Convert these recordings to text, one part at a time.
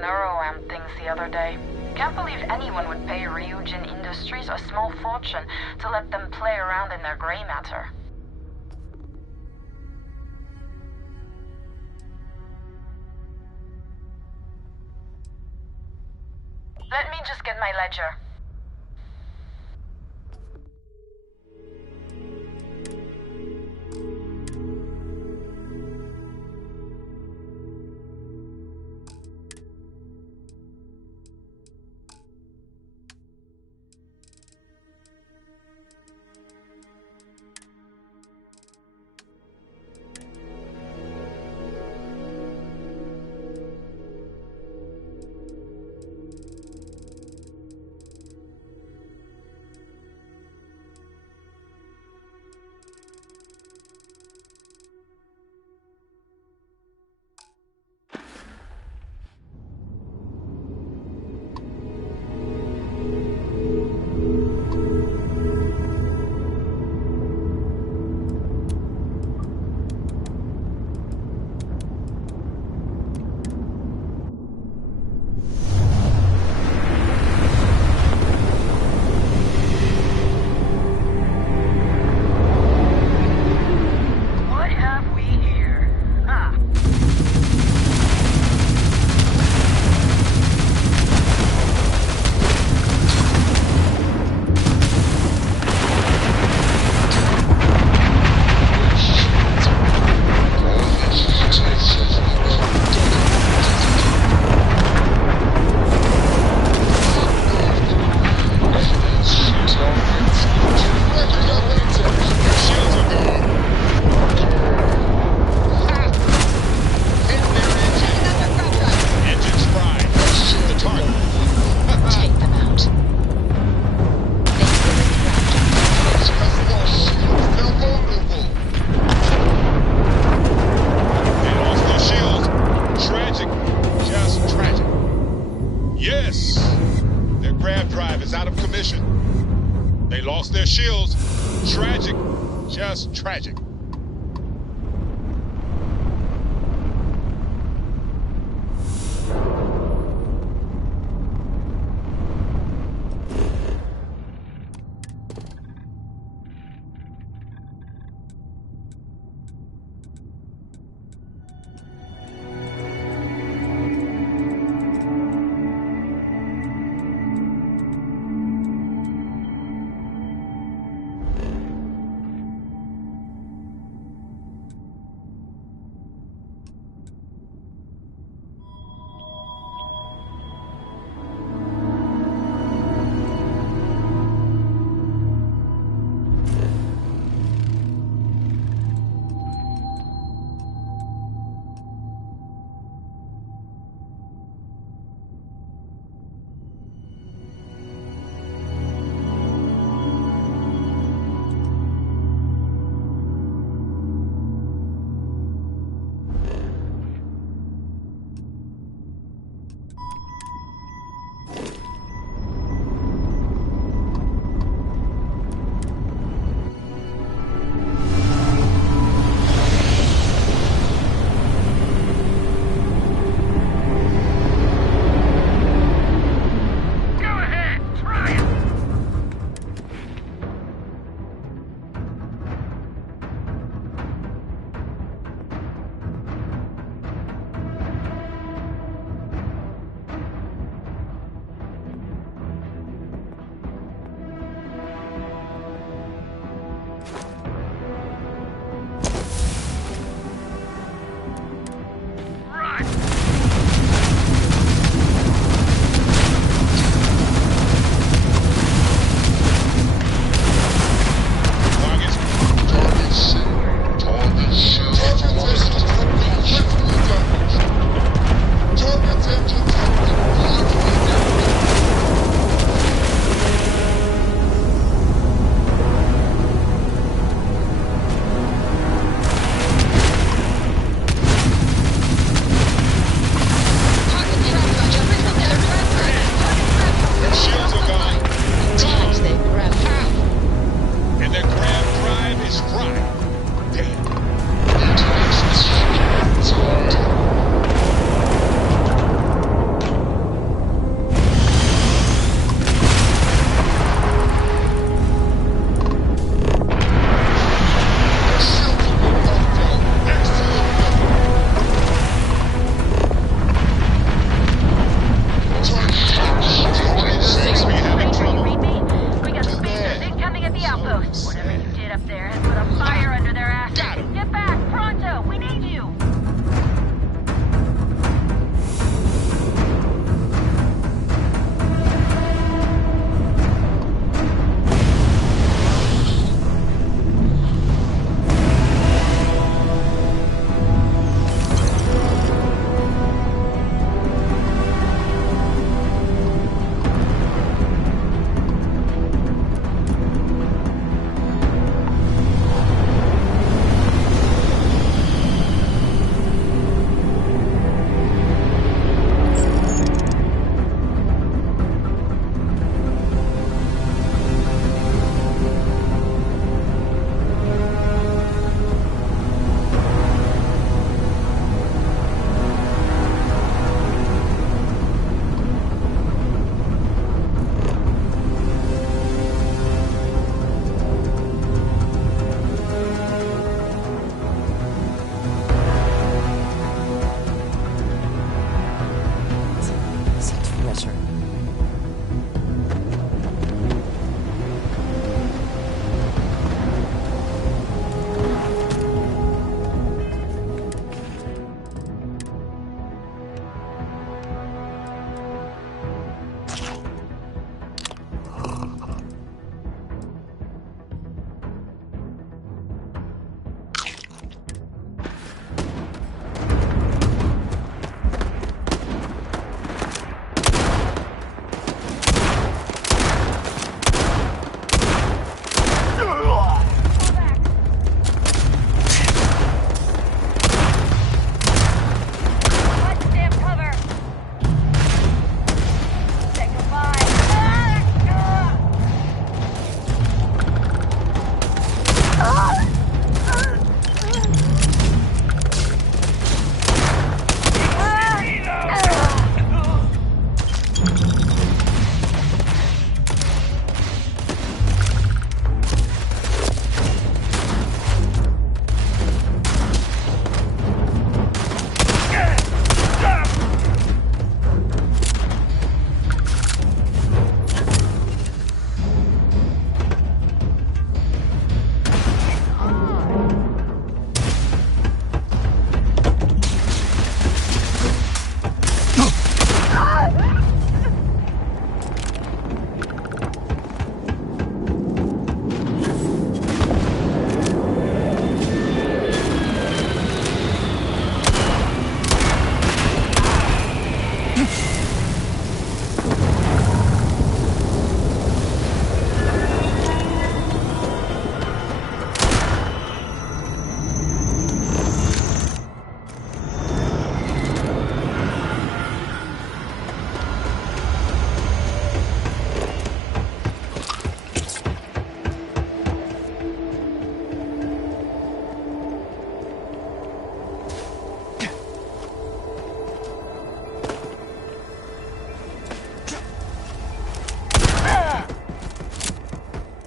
neuroamp things the other day. Can't believe anyone would pay Ryujin Industries a small fortune to let them play around in their gray matter. Let me just get my ledger. Tragic.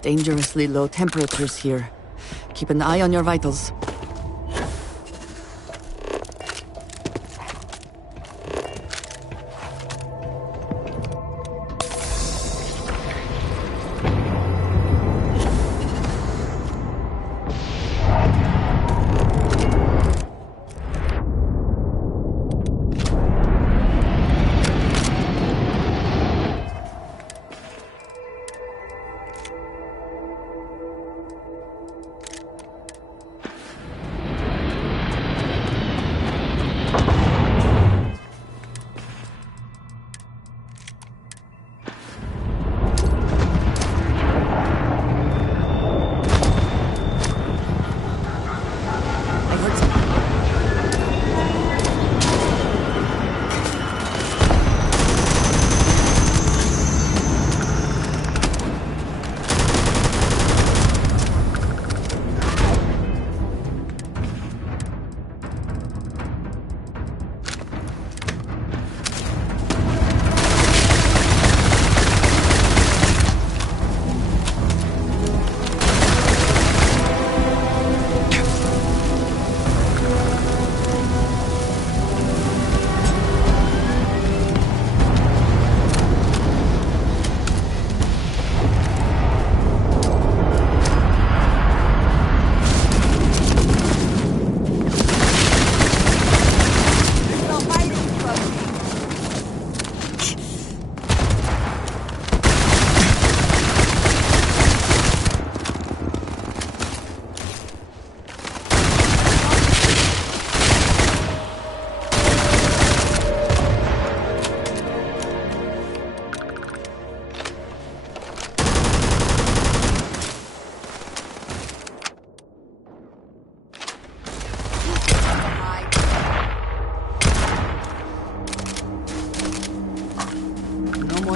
Dangerously low temperatures here. Keep an eye on your vitals.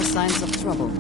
Signs of trouble.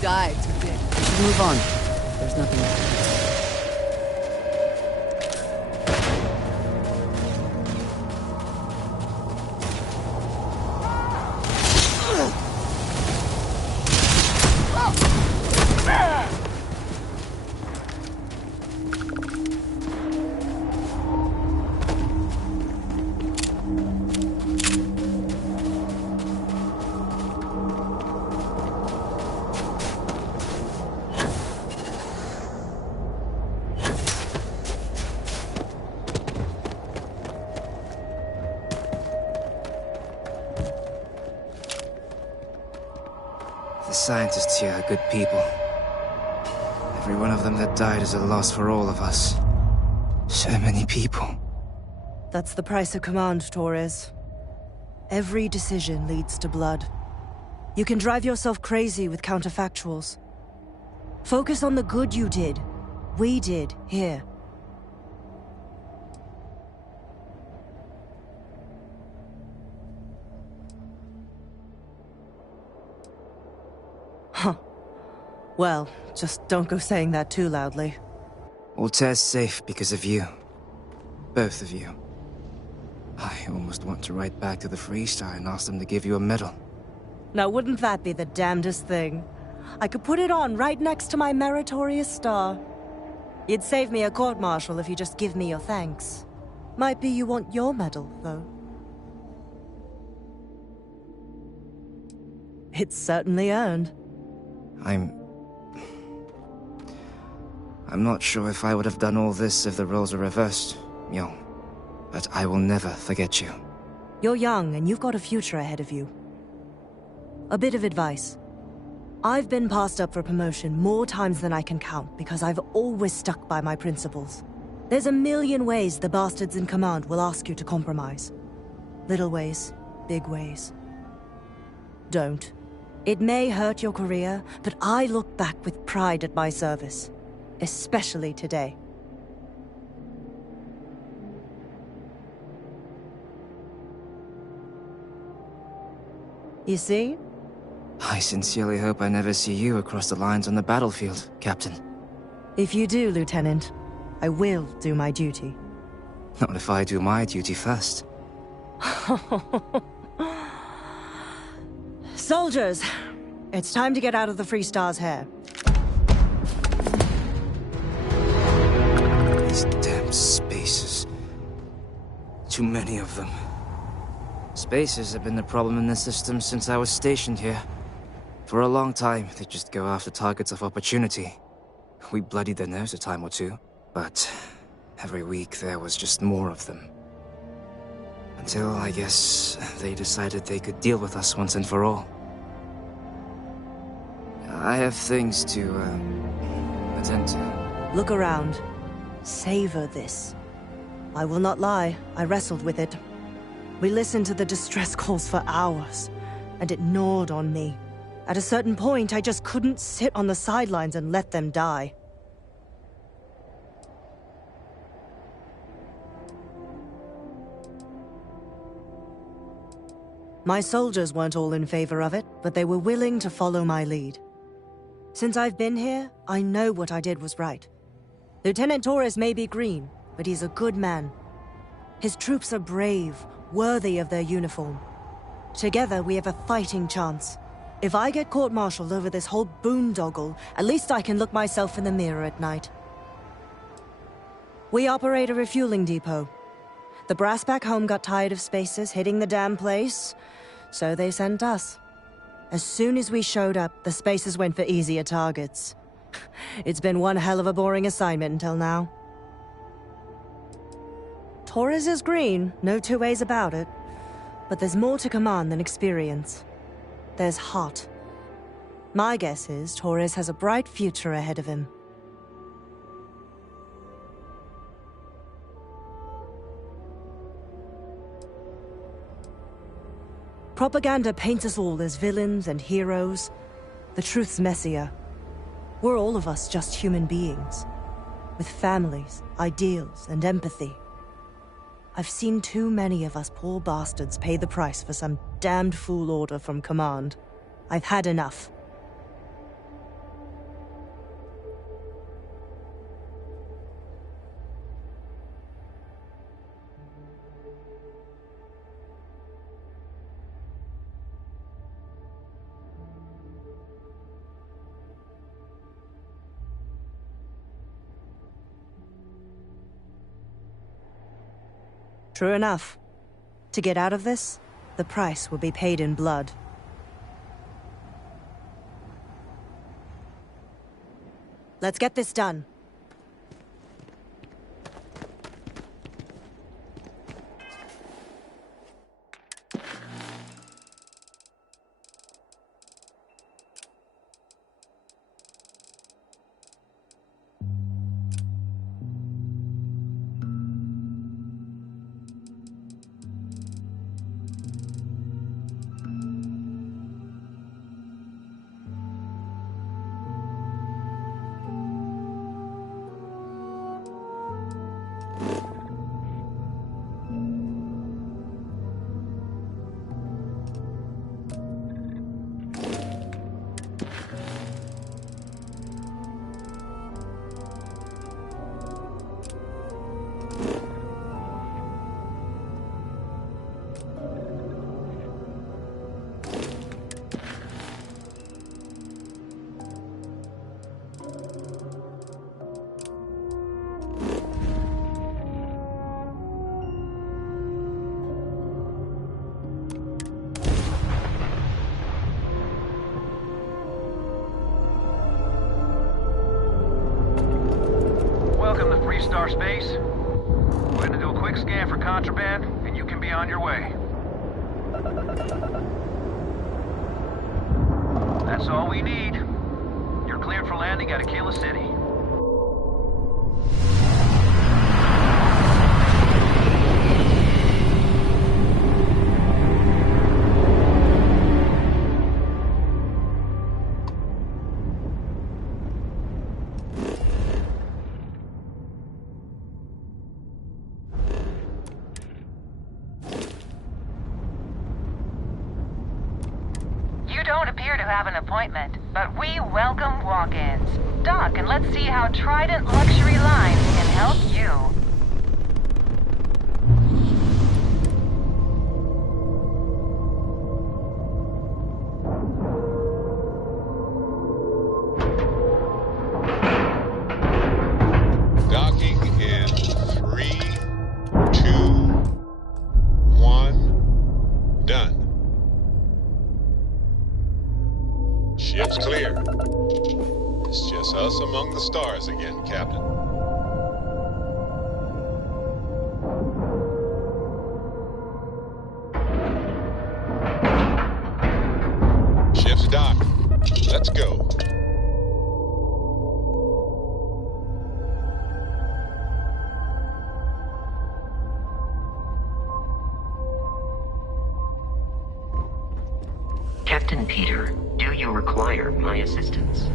Died today. We should move on. There's nothing left. The scientists here are good people. Every one of them that died is a loss for all of us. So many people. That's the price of command, Torres. Every decision leads to blood. You can drive yourself crazy with counterfactuals. Focus on the good you did. We did, here. Huh. Well, just don't go saying that too loudly. Altair's safe because of you. Both of you. I almost want to write back to the Freestar and ask them to give you a medal. Now wouldn't that be the damnedest thing? I could put it on right next to my meritorious star. You'd save me a court-martial if you just give me your thanks. Might be you want your medal, though. It's certainly earned. I'm not sure if I would have done all this if the roles were reversed, Myo. But I will never forget you. You're young, and you've got a future ahead of you. A bit of advice. I've been passed up for promotion more times than I can count because I've always stuck by my principles. There's a million ways the bastards in command will ask you to compromise. Little ways, big ways. Don't. It may hurt your career, but I look back with pride at my service. especially today. You see? I sincerely hope I never see you across the lines on the battlefield, Captain. If you do, Lieutenant, I will do my duty. Not if I do my duty first. Soldiers, it's time to get out of the Free Star's hair. These damn spaces. Too many of them. Spaces have been the problem in the system since I was stationed here. For a long time, they just go after targets of opportunity. We bloodied their nose a time or two, but every week there was just more of them. Until, I guess, they decided they could deal with us once and for all. I have things to, attend to. Look around. Savor this. I will not lie, I wrestled with it. We listened to the distress calls for hours, and it gnawed on me. At a certain point, I just couldn't sit on the sidelines and let them die. My soldiers weren't all in favor of it, but they were willing to follow my lead. Since I've been here, I know what I did was right. Lieutenant Torres may be green, but he's a good man. His troops are brave, worthy of their uniform. Together, we have a fighting chance. If I get court-martialed over this whole boondoggle, at least I can look myself in the mirror at night. We operate a refueling depot. The brass back home got tired of spaces hitting the damn place, so they sent us. As soon as we showed up, the spaces went for easier targets. It's been one hell of a boring assignment until now. Torres is green, no two ways about it. But there's more to command than experience. There's heart. My guess is Torres has a bright future ahead of him. Propaganda paints us all as villains and heroes. The truth's messier. We're all of us just human beings, with families, ideals, and empathy. I've seen too many of us poor bastards pay the price for some damned fool order from command. I've had enough. True enough. To get out of this, the price will be paid in blood. Let's get this done. Star Space. We're gonna do a quick scan for contraband, and you can be on your way. That's all we need. You're cleared for landing at Aquila City. have an appointment, but we welcome walk-ins. Dock and let's see how Trident Luxury Lines can help you. Docking in 3, 2, 1, done. Ship's clear. It's just us among the stars again, Captain. Ship's docked. Let's go. Captain Peter, do you require my assistance?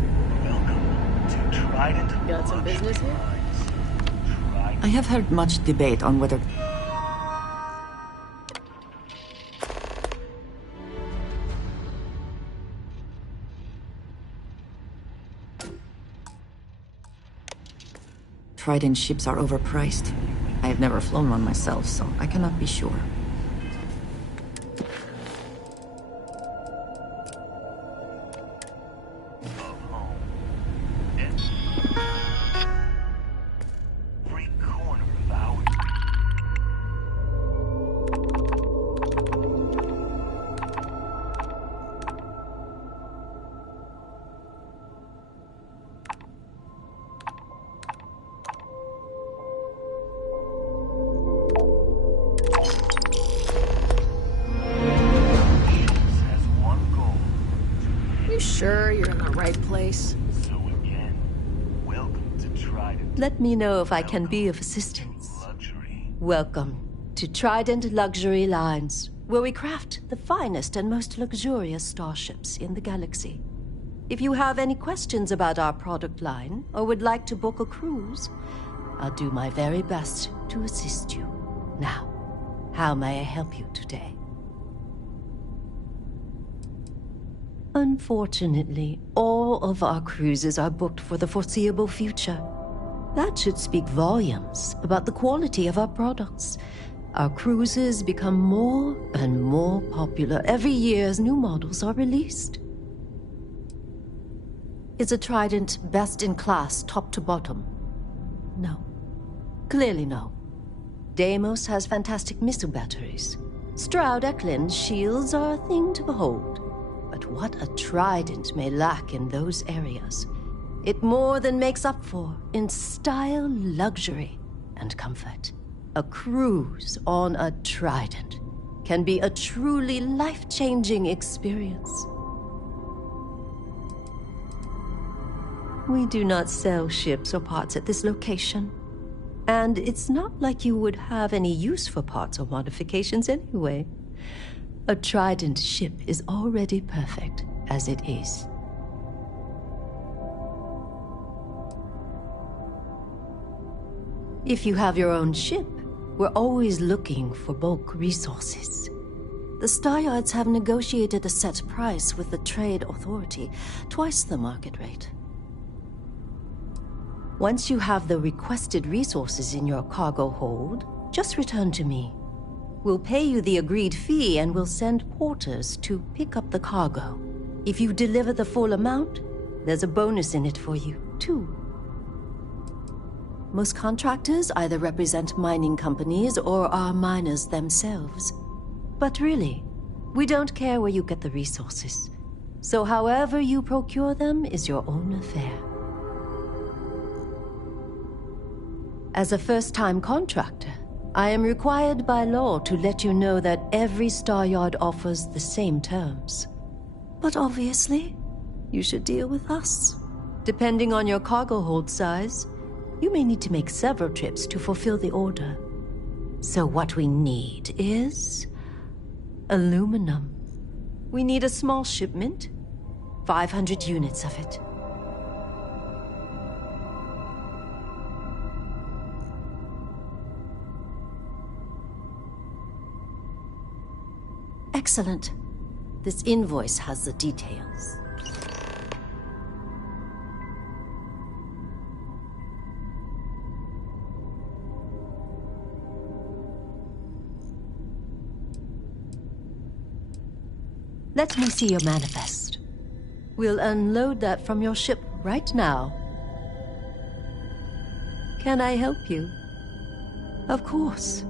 Welcome to Trident. Got some business here? Trident. I have heard much debate on whether... Trident ships are overpriced. I have never flown one myself, so I cannot be sure. Of home. And every corner of our has one goal. You sure you're in the right place? So again, welcome to Trident. Let me know if I can be of assistance. Luxury. Welcome to Trident Luxury Lines, where we craft the finest and most luxurious starships in the galaxy. If you have any questions about our product line or would like to book a cruise, I'll do my very best to assist you. Now, how may I help you today? Unfortunately, all of our cruises are booked for the foreseeable future. That should speak volumes about the quality of our products. Our cruises become more and more popular every year as new models are released. Is a Trident best in class, top to bottom? No. Clearly no. Deimos has fantastic missile batteries. Stroud Eklund's shields are a thing to behold. But what a Trident may lack in those areas, it more than makes up for in style, luxury, and comfort. A cruise on a Trident can be a truly life-changing experience. We do not sell ships or parts at this location. And it's not like you would have any use for parts or modifications anyway. A Trident ship is already perfect as it is. If you have your own ship, we're always looking for bulk resources. The Star Yards have negotiated a set price with the Trade Authority, twice the market rate. Once you have the requested resources in your cargo hold, just return to me. We'll pay you the agreed fee and we'll send porters to pick up the cargo. If you deliver the full amount, there's a bonus in it for you, too. Most contractors either represent mining companies or are miners themselves. But really, we don't care where you get the resources. So however you procure them is your own affair. As a first-time contractor, I am required by law to let you know that every Star Yard offers the same terms. But obviously, you should deal with us. Depending on your cargo hold size, you may need to make several trips to fulfill the order. So what we need is aluminum. We need a small shipment, 500 units of it. Excellent. This invoice has the details. Let me see your manifest. We'll unload that from your ship right now. Can I help you? Of course.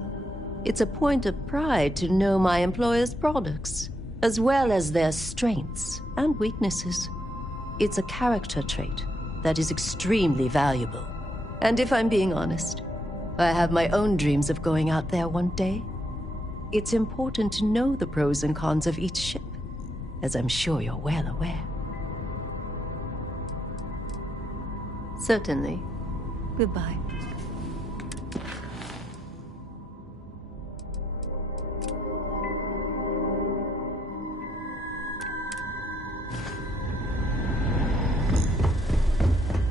It's a point of pride to know my employer's products, as well as their strengths and weaknesses. It's a character trait that is extremely valuable. And if I'm being honest, I have my own dreams of going out there one day. It's important to know the pros and cons of each ship, as I'm sure you're well aware. Certainly. Goodbye.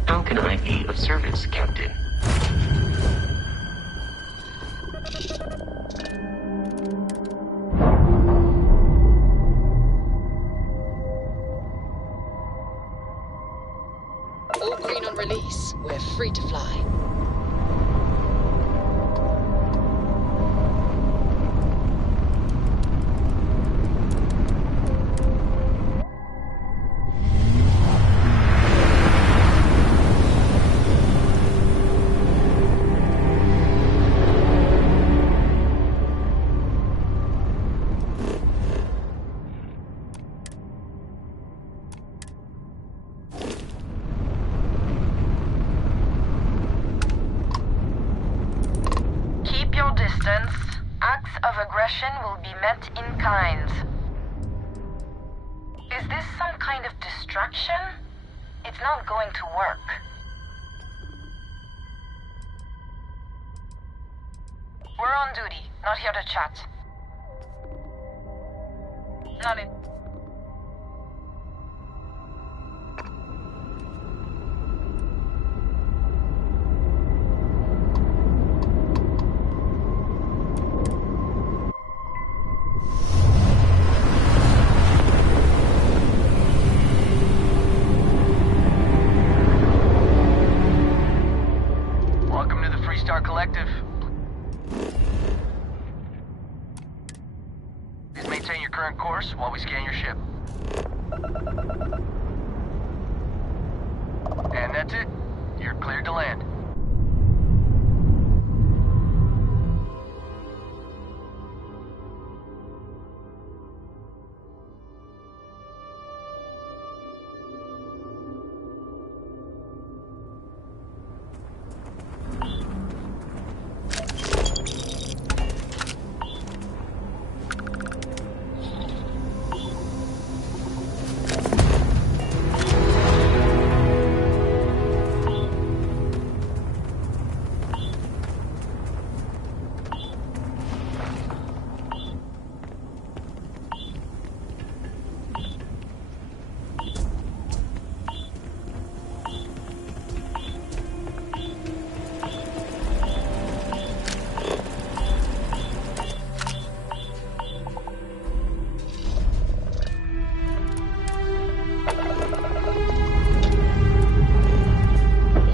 How can I be of service, Captain? All green on release. We're free to fly. Acts of aggression will be met in kind. Is this some kind of distraction? It's not going to work. We're on duty, not here to chat. Not in... Collective. Please maintain your current course while we scan your ship. And that's it. You're cleared to land.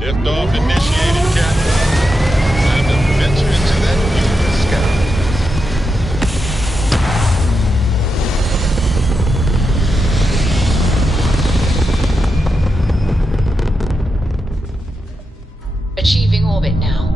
Liftoff initiated, Captain. Time to venture into that new sky. Achieving orbit now.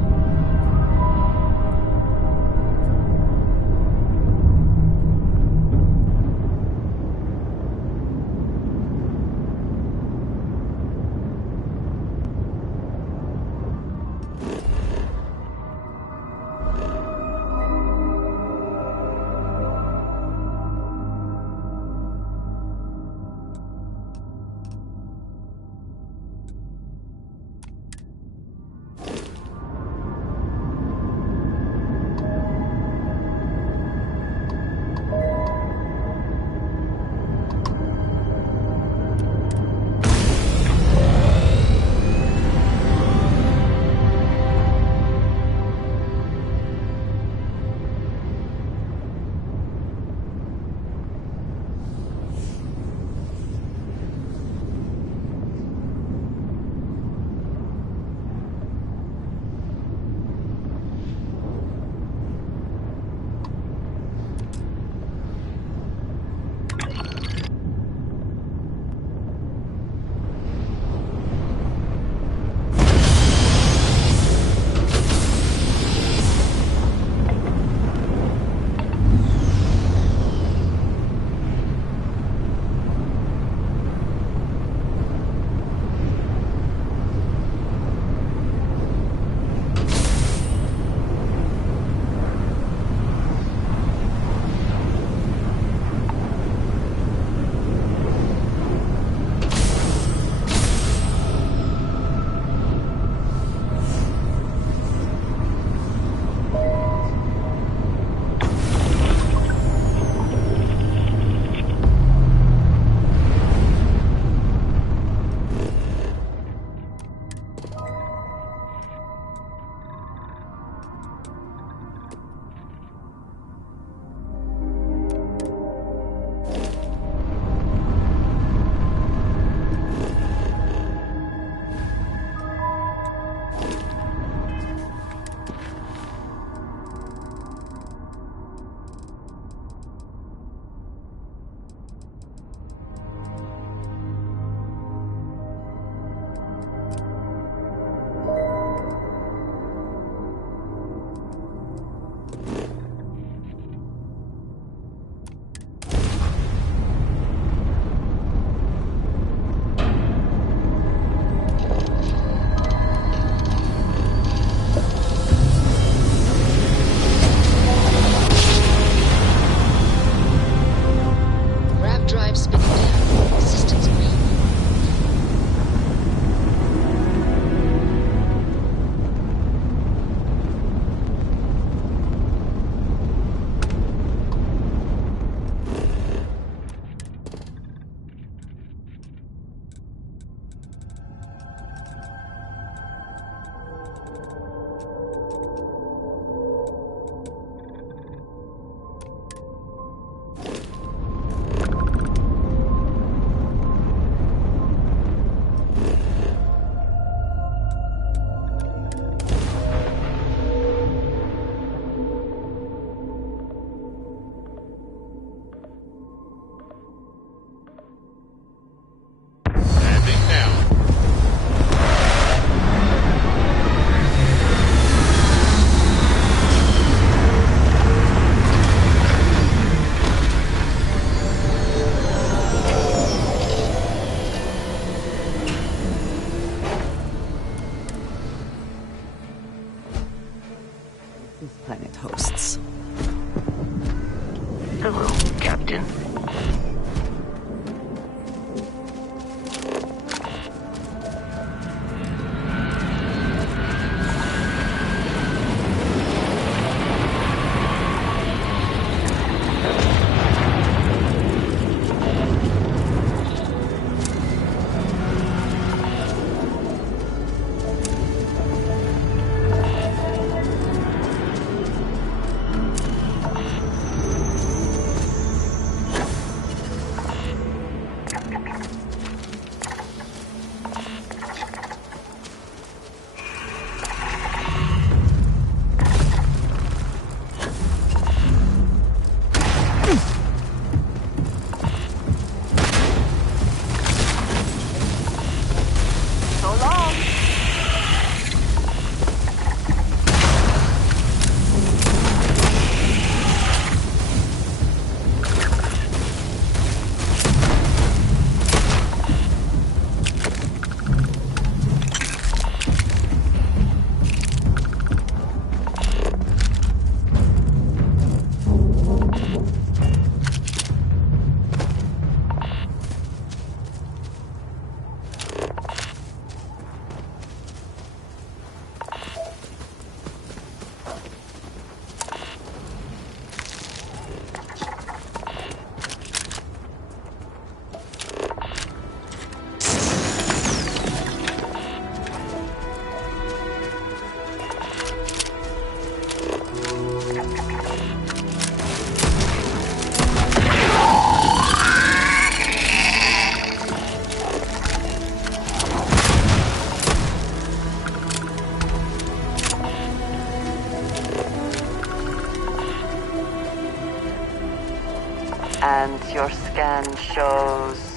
this planet hosts. Hello, Captain. And your scan shows...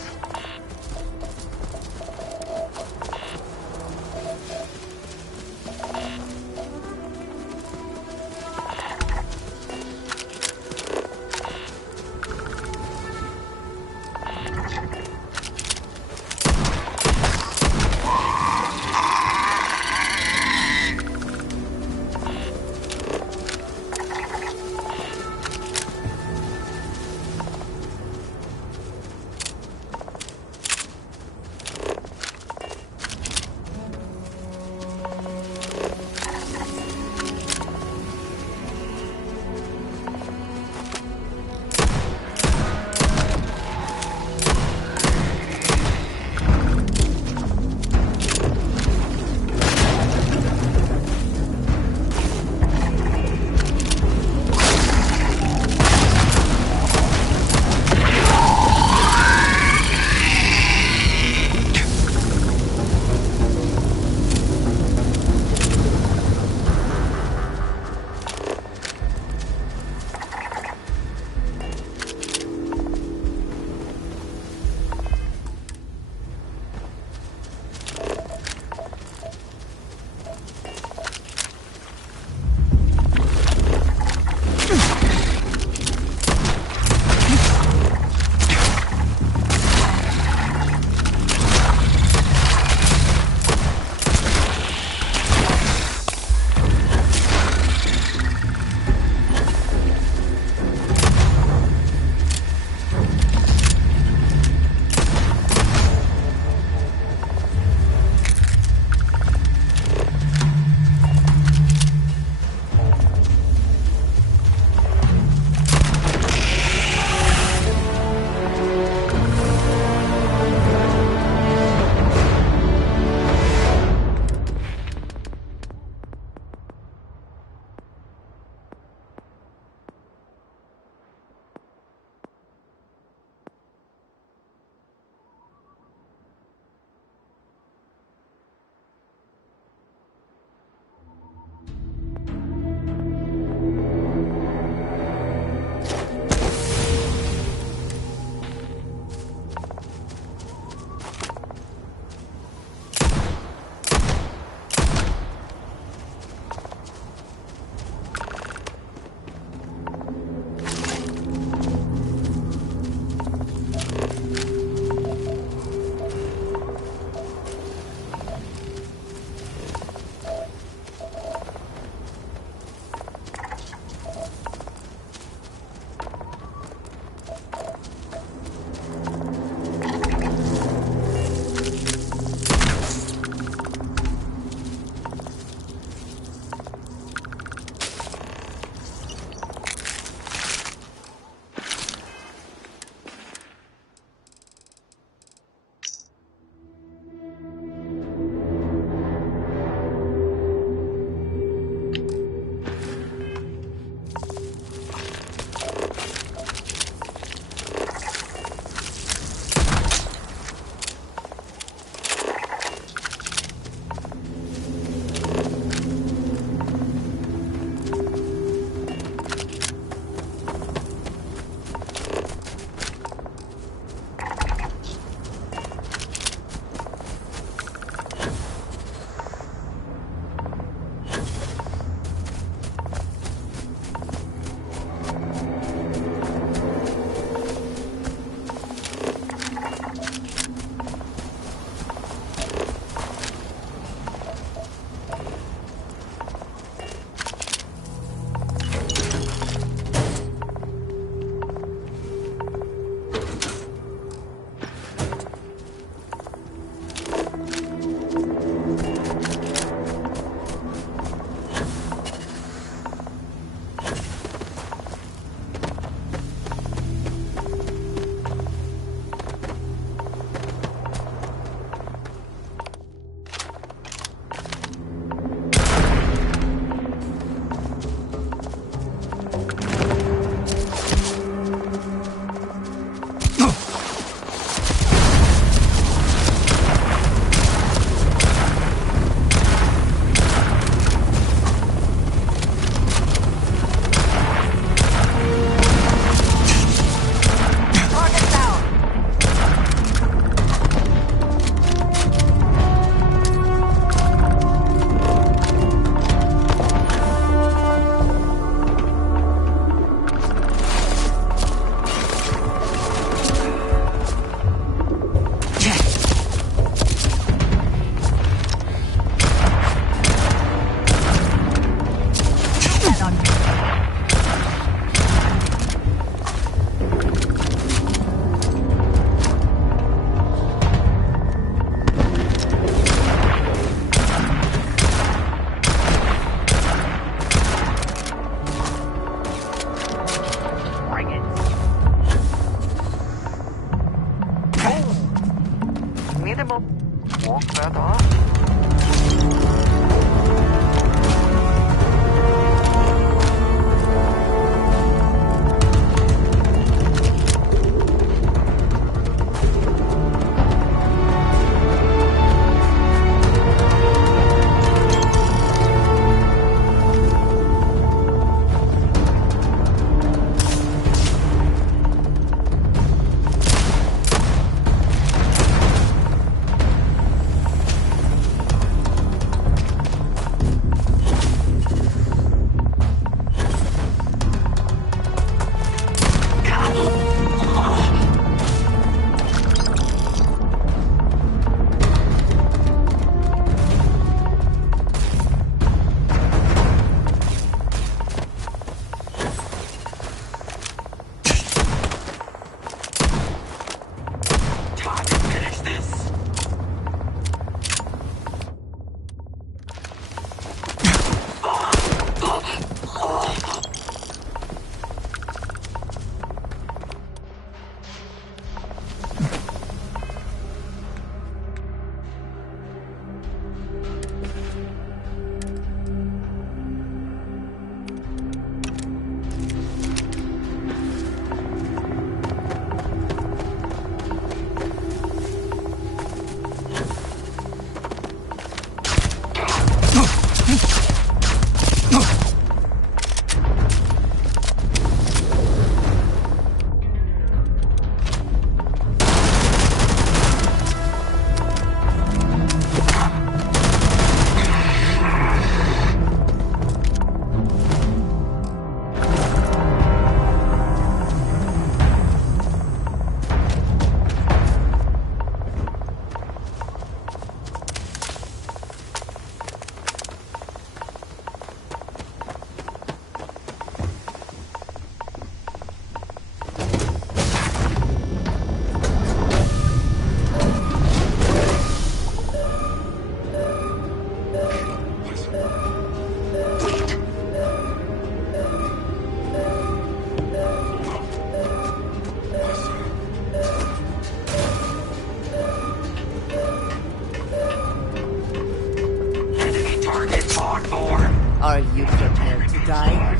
Are you prepared to die?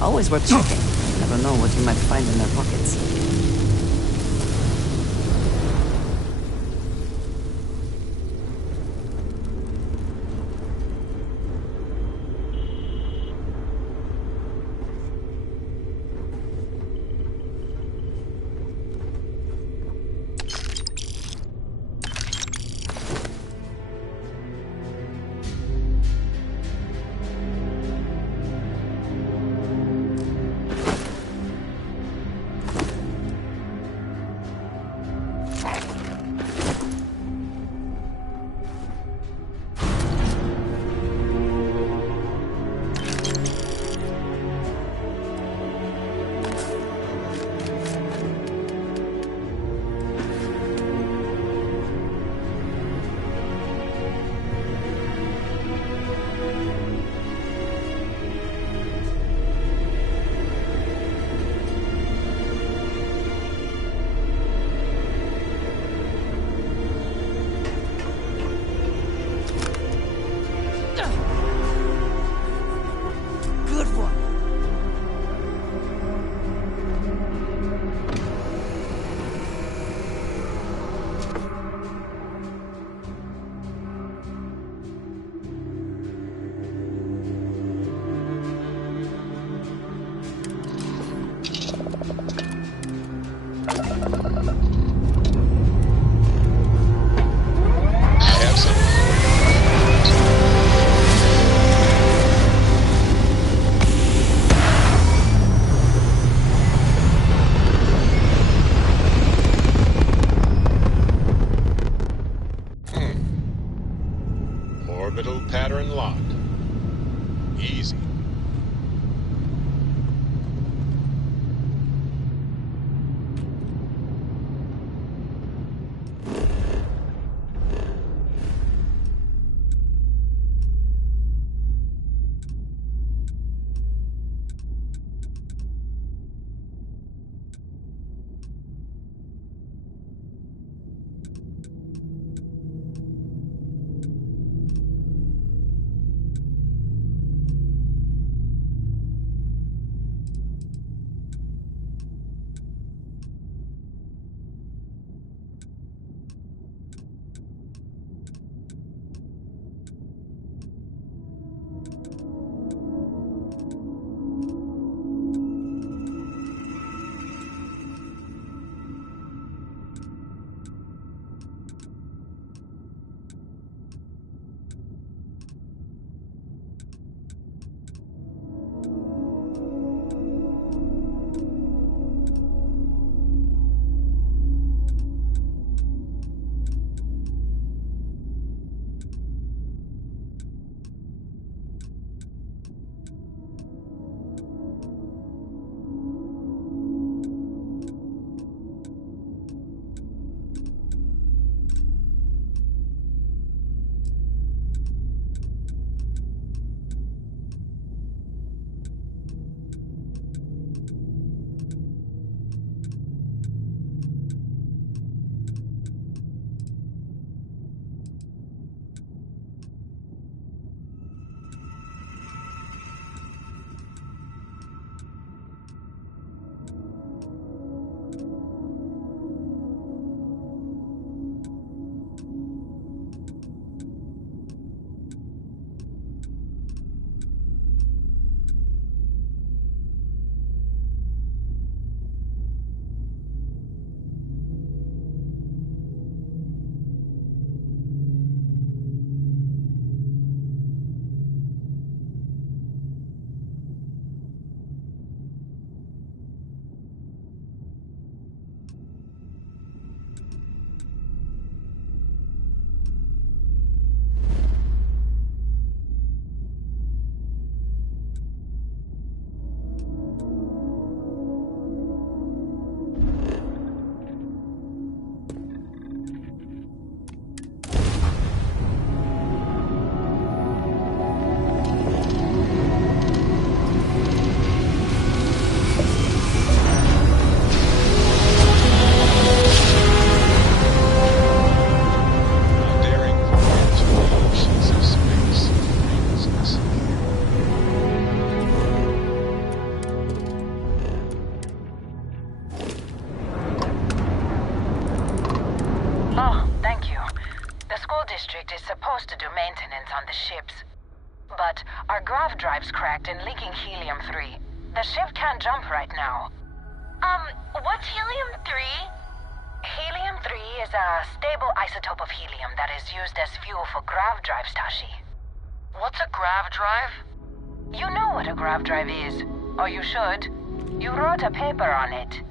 Always worth checking. Never know what you might find in their pockets. Orbital pattern locked. Easy. Oh, thank you. The school district is supposed to do maintenance on the ships. But our grav drive's cracked and leaking helium-3. The ship can't jump right now. What's helium-3? Helium-3 is a stable isotope of helium that is used as fuel for grav drives, Tashi. What's a grav drive? You know what a grav drive is. Or you should. You wrote a paper on it.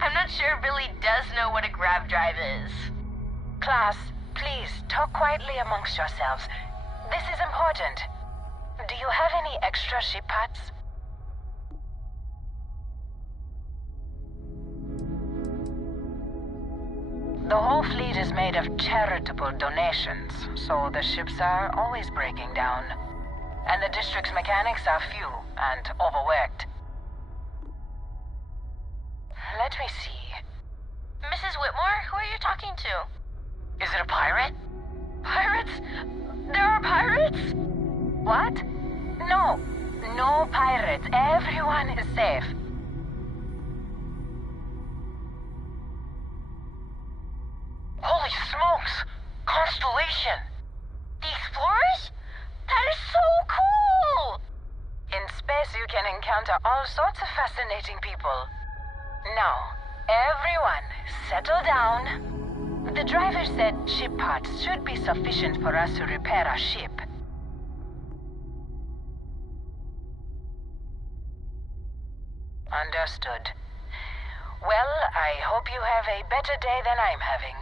I'm not sure Billy does know what a grav drive is. Class, please, talk quietly amongst yourselves. This is important. Do you have any extra ship parts? The whole fleet is made of charitable donations, so the ships are always breaking down. And the district's mechanics are few and overworked. Let me see. Mrs. Whitmore, who are you talking to? Is it a pirate? Pirates? There are pirates? What? No. No pirates. Everyone is safe. Holy smokes! Constellation! The Explorers? That is so cool! In space you can encounter all sorts of fascinating people. Now, everyone, settle down. The driver said ship parts should be sufficient for us to repair our ship. Understood. Well, I hope you have a better day than I'm having.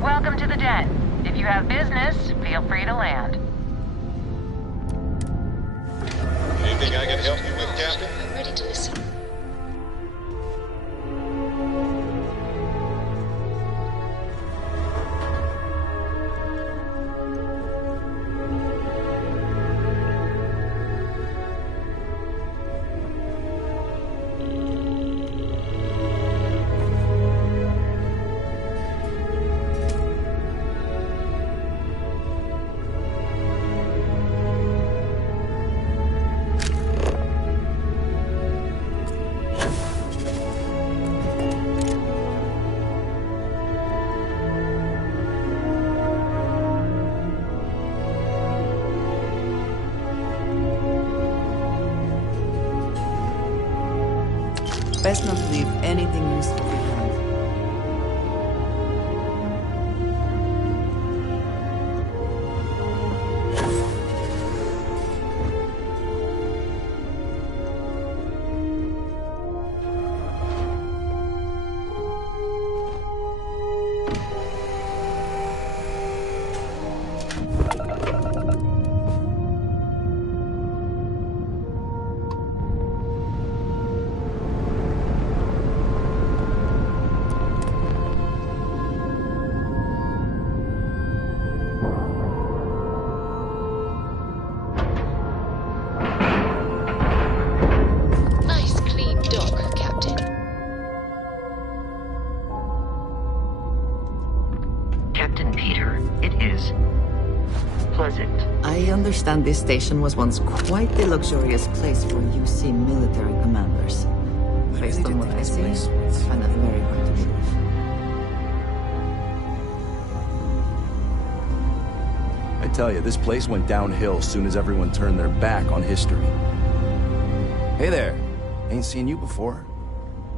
Welcome to the den. If you have business, feel free to land. Anything I can help you with, Captain? I'm ready to listen. Best not to leave anything useful behind. Nice clean dock, Captain. Captain Peter, it is pleasant. I understand this station was once quite the luxurious place for UC military commanders. Based on what I see, I find that very hard to believe. I tell you, this place went downhill as soon as everyone turned their back on history. Hey there. Ain't seen you before.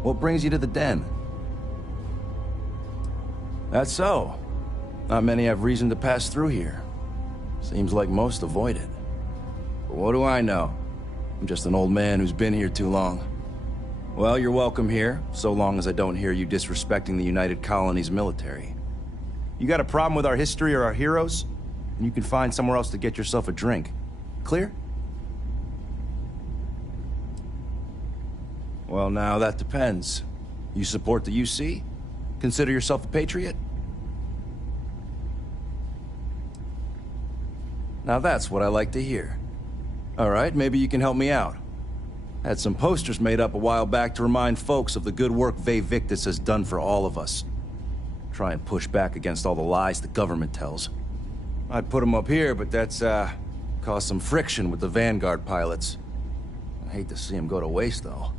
What brings you to the den? That's so. Not many have reason to pass through here. Seems like most avoid it. But what do I know? I'm just an old man who's been here too long. Well, you're welcome here, so long as I don't hear you disrespecting the United Colonies military. You got a problem with our history or our heroes? And you can find somewhere else to get yourself a drink. Clear? Well, now that depends. You support the UC? Consider yourself a patriot? Now that's what I like to hear. All right, maybe you can help me out. I had some posters made up a while back to remind folks of the good work Ve Victus has done for all of us. Try and push back against all the lies the government tells. I'd put them up here, but that's, caused some friction with the Vanguard pilots. I hate to see them go to waste, though.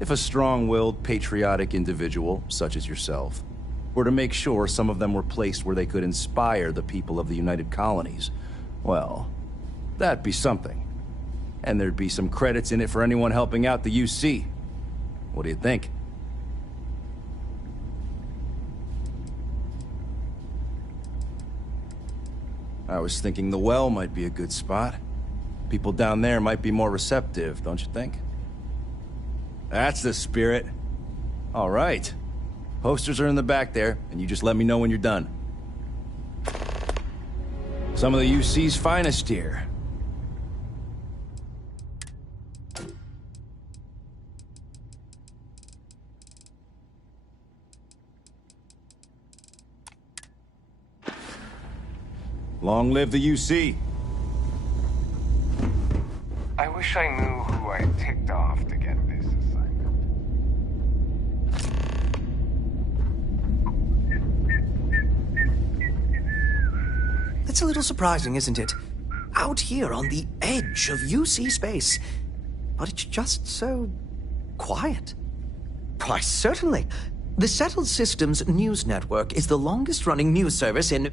If a strong-willed, patriotic individual, such as yourself, were to make sure some of them were placed where they could inspire the people of the United Colonies, well, that'd be something. And there'd be some credits in it for anyone helping out the UC. What do you think? I was thinking the well might be a good spot. People down there might be more receptive, don't you think? That's the spirit. All right. Posters are in the back there, and you just let me know when you're done. Some of the UC's finest here. Long live the UC. I wish I knew who I ticked off to get this assignment. It's a little surprising, isn't it? Out here on the edge of UC space. But it's just so quiet. Why, certainly. The Settled Systems News Network is the longest-running news service in...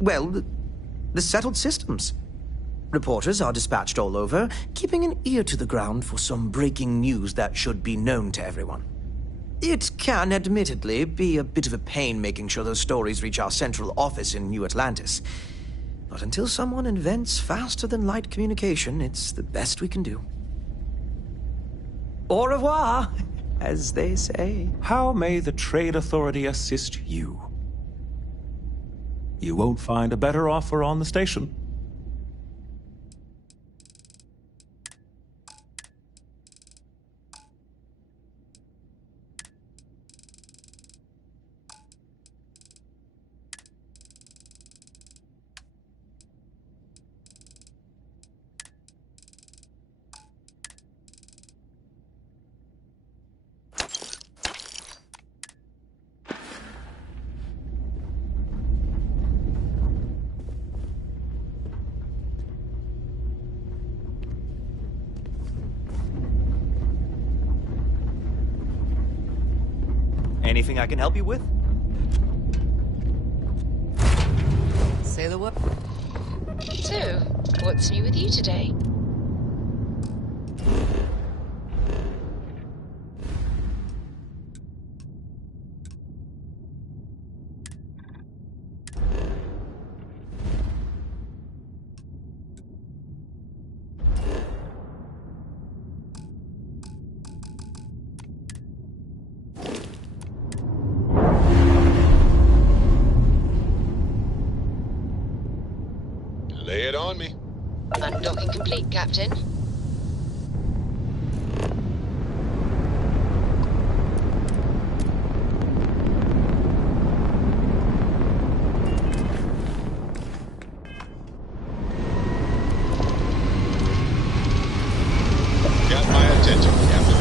well, the Settled Systems. Reporters are dispatched all over, keeping an ear to the ground for some breaking news that should be known to everyone. It can, admittedly, be a bit of a pain making sure those stories reach our central office in New Atlantis. But until someone invents faster-than-light communication, it's the best we can do. Au revoir, as they say. How may the Trade Authority assist you? You won't find a better offer on the station. Anything I can help you with? Say the word. So, what's new with you today? complete, Captain. Got my attention, Captain.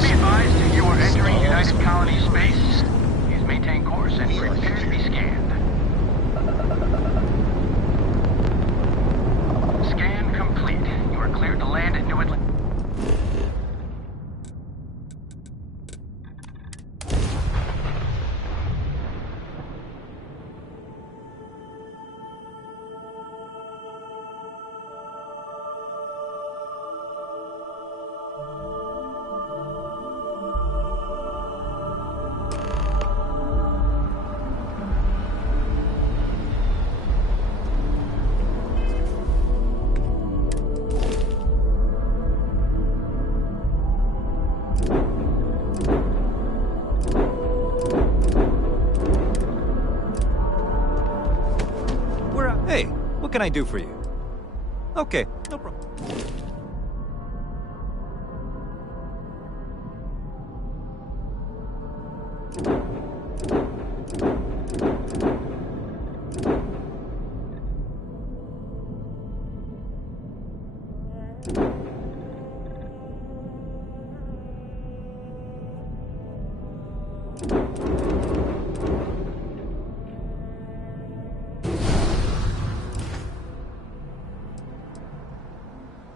Be advised, you are entering United Colony space. Please maintain course and prepare to be scanned. Scan complete. You are cleared to land at New Atlantis. Hey, what can I do for you? Okay, no problem.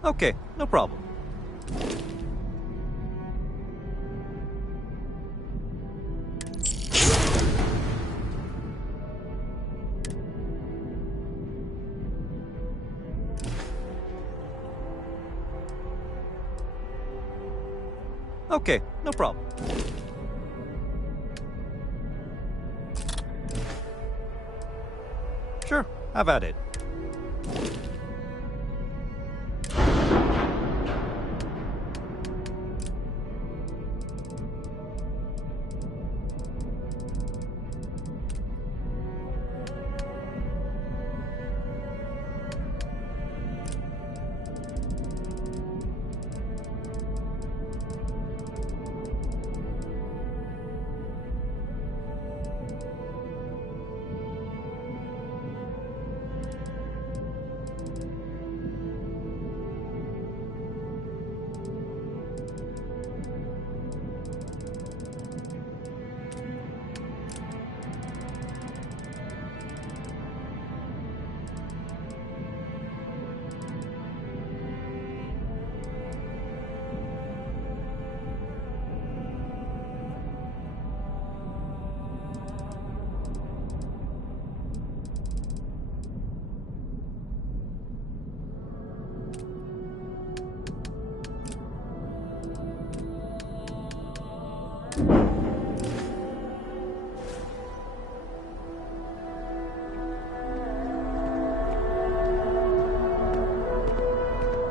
Okay, no problem. Okay, no problem. Sure, have at it.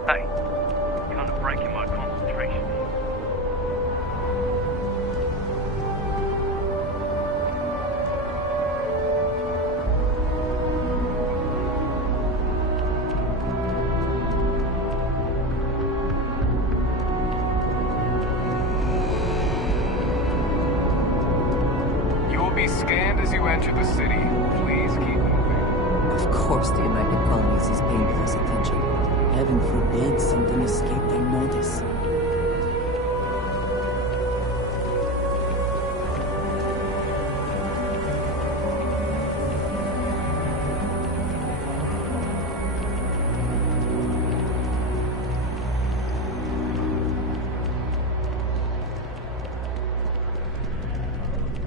Hey, you're kind of breaking my concentration. You will be scanned as you enter the city. Please keep moving. Of course the United Colonies is paying close attention. Heaven forbid something escaped their notice.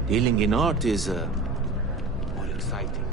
Dealing in art is, more exciting.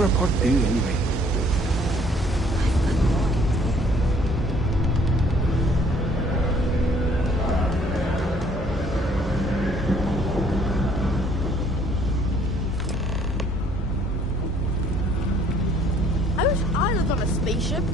the report be, anyway? I wish I lived on a spaceship.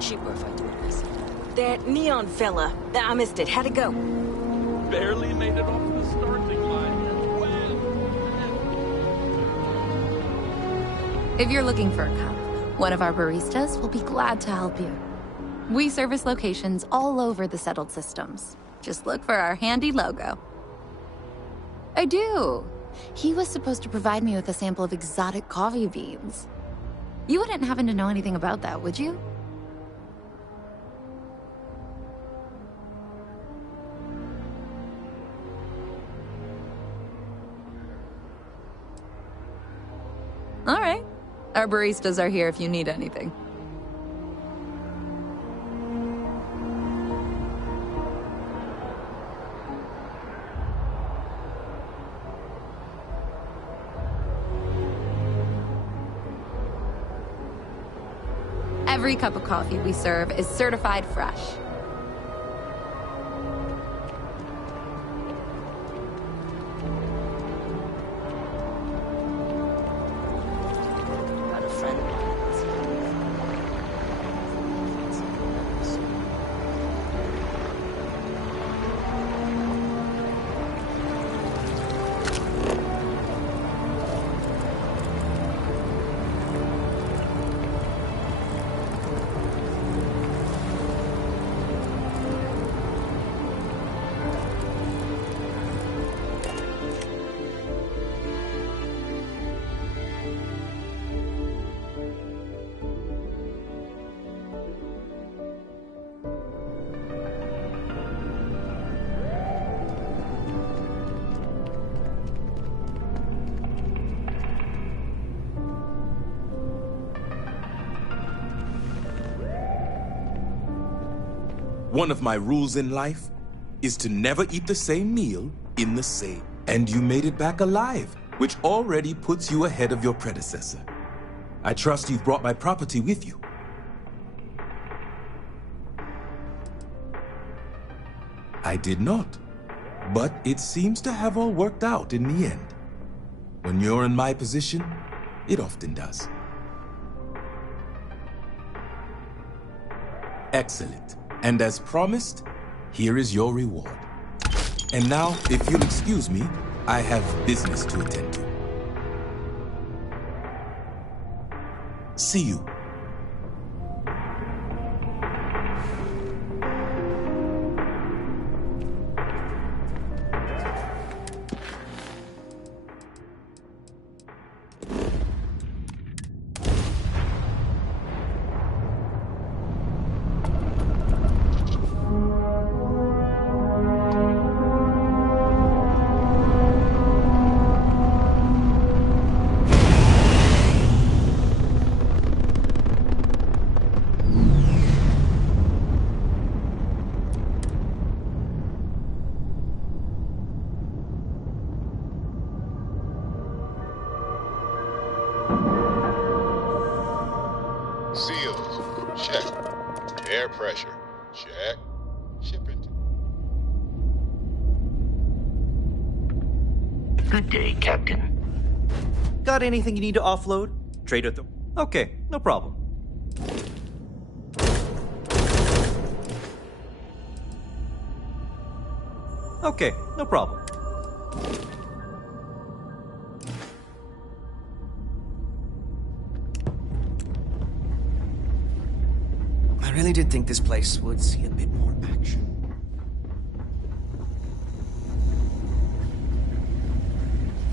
Cheaper if I do it myself. That neon fella. I missed it. How'd it go? Barely made it off the starting line. If you're looking for a cup, one of our baristas will be glad to help you. We service locations all over the settled systems. Just look for our handy logo. I do. He was supposed to provide me with a sample of exotic coffee beans. You wouldn't happen to know anything about that, would you? All right. Our baristas are here if you need anything. Every cup of coffee we serve is certified fresh. One of my rules in life is to never eat the same meal in the same. And you made it back alive, which already puts you ahead of your predecessor. I trust you've brought my property with you. I did not, but it seems to have all worked out in the end. When you're in my position, it often does. Excellent. And as promised, here is your reward. And now, if you'll excuse me, I have business to attend to. See you. air pressure. Check. Shipping. Good day, Captain. Got anything you need to offload? Trader Okay, no problem. Okay, no problem. I really did think this place would see a bit more action.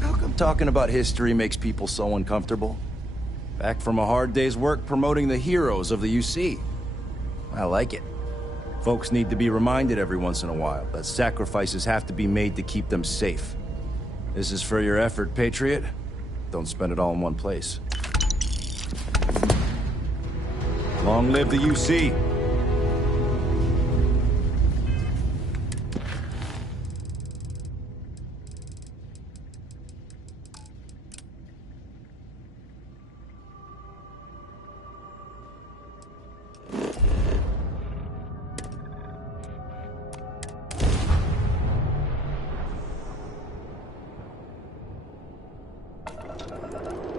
How come talking about history makes people so uncomfortable? Back from a hard day's work promoting the heroes of the UC. I like it. Folks need to be reminded every once in a while that sacrifices have to be made to keep them safe. This is for your effort, Patriot. Don't spend it all in one place. Long live the UC!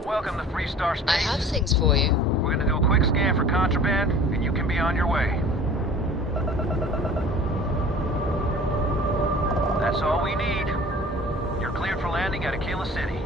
Welcome to Freestar Space. I have things for you. We're gonna do a quick scan for contraband, and you can be on your way. That's all we need. You're cleared for landing at Aquila City.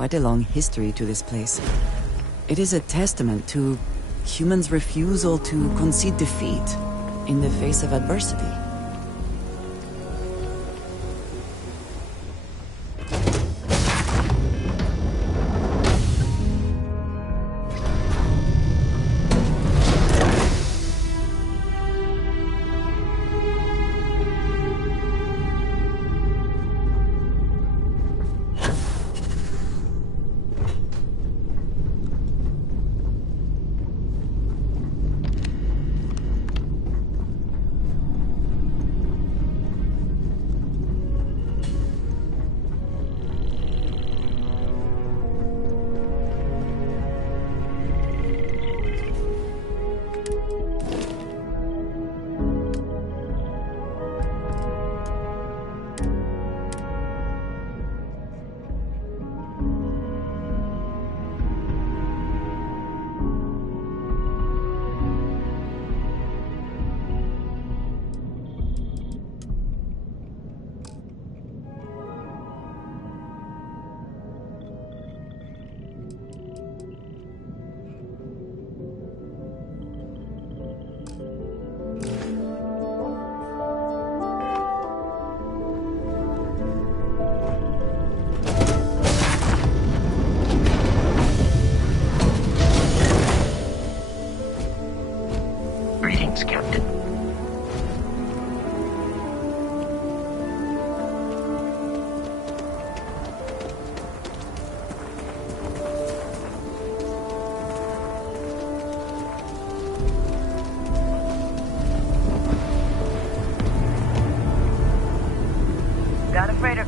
Quite a long history to this place. It is a testament to humans' refusal to concede defeat in the face of adversity.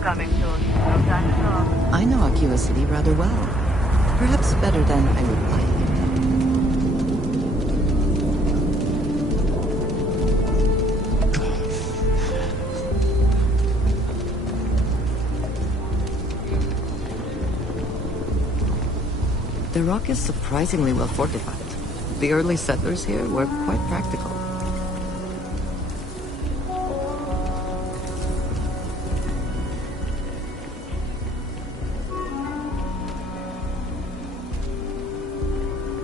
Coming soon. No time to talk. I know Aquila City rather well. Perhaps better than I would like. The rock is surprisingly well fortified. The early settlers here were quite practical.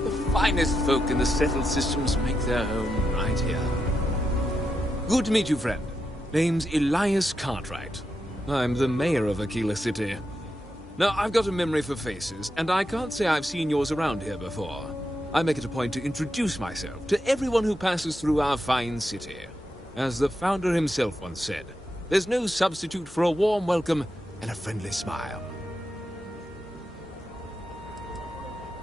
The finest folk in the settled systems make their home right here. Good to meet you, friend. Name's Elias Cartwright. I'm the mayor of Aquila City. Now, I've got a memory for faces, and I can't say I've seen yours around here before. I make it a point to introduce myself to everyone who passes through our fine city. As the founder himself once said, there's no substitute for a warm welcome and a friendly smile.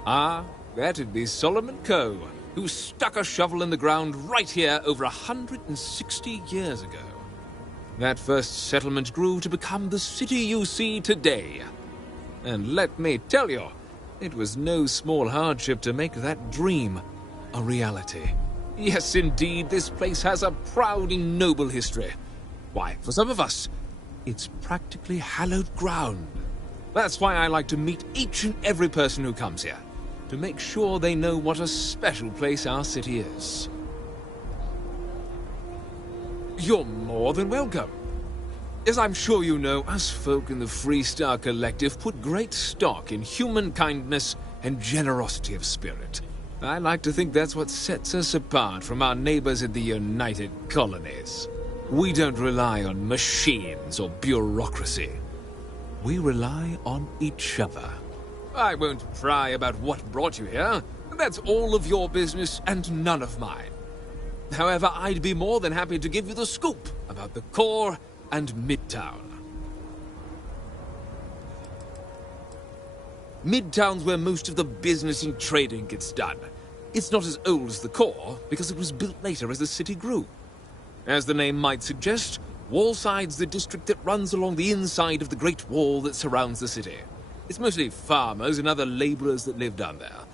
Ah, that'd be Solomon Coe, who stuck a shovel in the ground right here over 160 years ago. That first settlement grew to become the city you see today. And let me tell you, it was no small hardship to make that dream a reality. Yes, indeed, this place has a proud and noble history. Why, for some of us, it's practically hallowed ground. That's why I like to meet each and every person who comes here, to make sure they know what a special place our city is. You're more than welcome. As I'm sure you know, us folk in the Freestar Collective put great stock in human kindness and generosity of spirit. I like to think that's what sets us apart from our neighbors in the United Colonies. We don't rely on machines or bureaucracy. We rely on each other. I won't pry about what brought you here. That's all of your business and none of mine. However, I'd be more than happy to give you the scoop about the core and Midtown. Midtown's where most of the business and trading gets done. It's not as old as the core, because it was built later as the city grew. As the name might suggest, Wallside's the district that runs along the inside of the Great Wall that surrounds the city. It's mostly farmers and other laborers that live down there.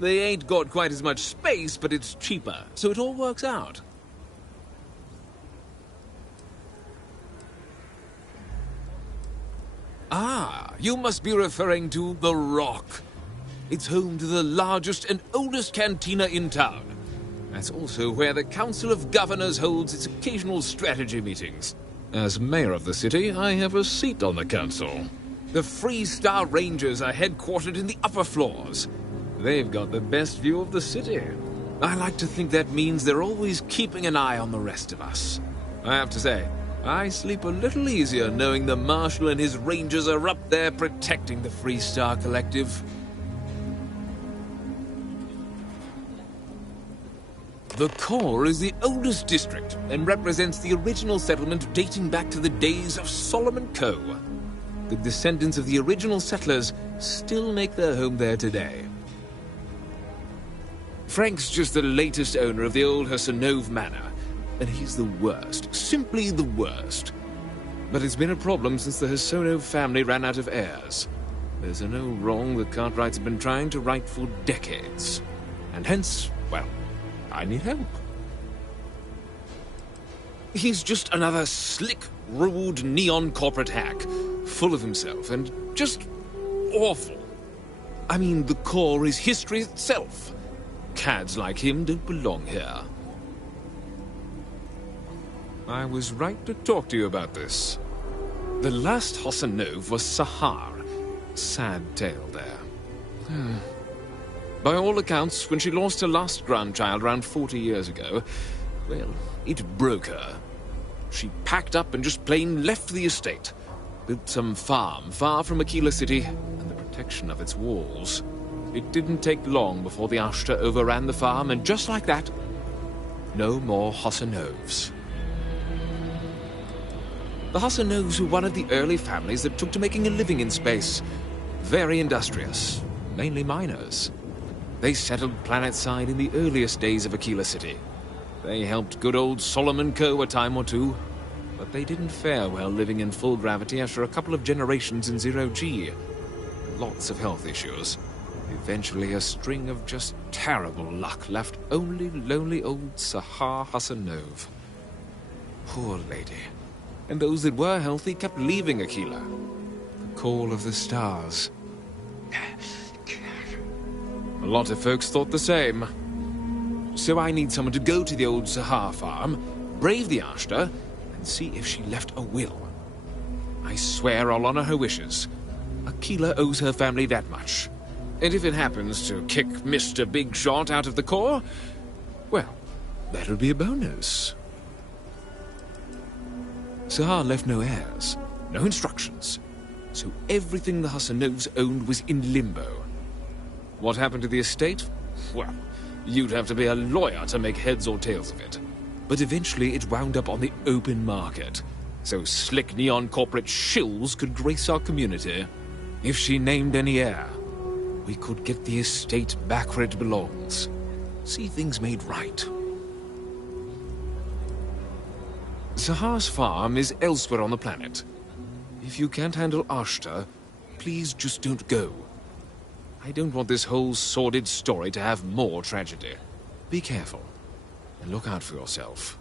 They ain't got quite as much space, but it's cheaper, so it all works out. Ah, you must be referring to The Rock. It's home to the largest and oldest cantina in town. That's also where the Council of Governors holds its occasional strategy meetings. As mayor of the city, I have a seat on the council. The Freestar Rangers are headquartered in the upper floors. They've got the best view of the city. I like to think that means they're always keeping an eye on the rest of us. I have to say, I sleep a little easier knowing the Marshal and his Rangers are up there protecting the Freestar Collective. The core is the oldest district and represents the original settlement dating back to the days of Solomon Coe. The descendants of the original settlers still make their home there today. Frank's just the latest owner of the old Hassanove Manor, and he's the worst, simply the worst. But it's been a problem since the Hassanove family ran out of heirs. There's an old wrong the Cartwrights have been trying to right for decades. And hence, well, I need help. He's just another slick, rude, neon corporate hack, full of himself and just awful. I mean, the core is history itself. Cads like him don't belong here. I was right to talk to you about this. The last Hassanove was Sahar. Sad tale there. By all accounts, when she lost her last grandchild around 40 years ago, well, it broke her. She packed up and just plain left the estate. Built some farm far from Aquila City and the protection of its walls. It didn't take long before the Ashta overran the farm, and just like that, no more Hassanoves. The Hassanoves were one of the early families that took to making a living in space. Very industrious, mainly miners. They settled planetside in the earliest days of Aquila City. They helped good old Solomon Coe a time or two. but they didn't fare well living in full gravity after a couple of generations in zero-G. Lots of health issues. Eventually, a string of just terrible luck left only lonely old Sahar Hassanov. Poor lady. And those that were healthy kept leaving Aquila. The call of the stars. A lot of folks thought the same. So I need someone to go to the old Sahar farm, brave the Ashta, and see if she left a will. I swear I'll honor her wishes. Aquila owes her family that much. And if it happens to kick Mr. Big Shot out of the Corps, well, that'll be a bonus. Sahar left no heirs, no instructions, so everything the Hassanovs owned was in limbo. What happened to the estate? Well, you'd have to be a lawyer to make heads or tails of it. But eventually it wound up on the open market, so slick neon corporate shills could grace our community. If she named any heir, we could get the estate back where it belongs. See things made right. Sahar's farm is elsewhere on the planet. If you can't handle Ashta, please just don't go. I don't want this whole sordid story to have more tragedy. Be careful, and look out for yourself.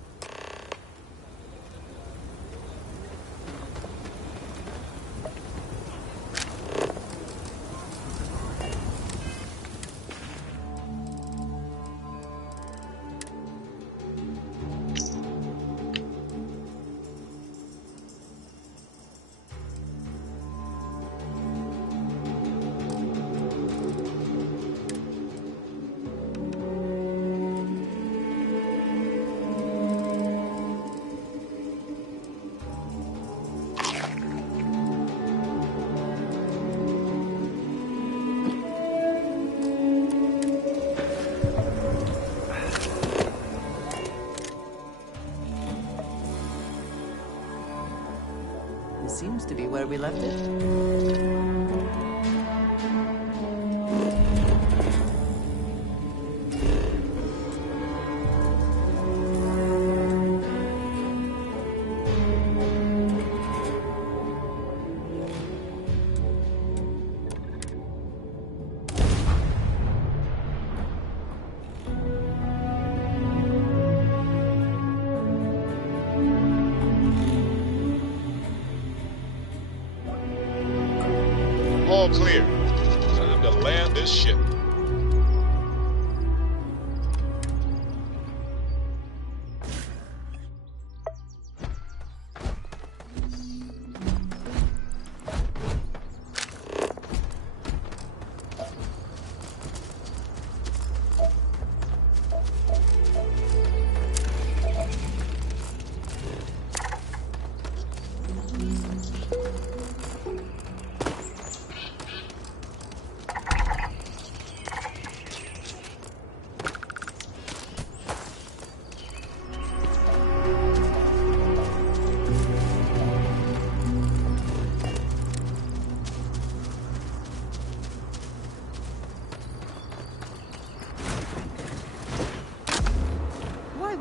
Seems to be where we left it. All clear. Time to land this ship.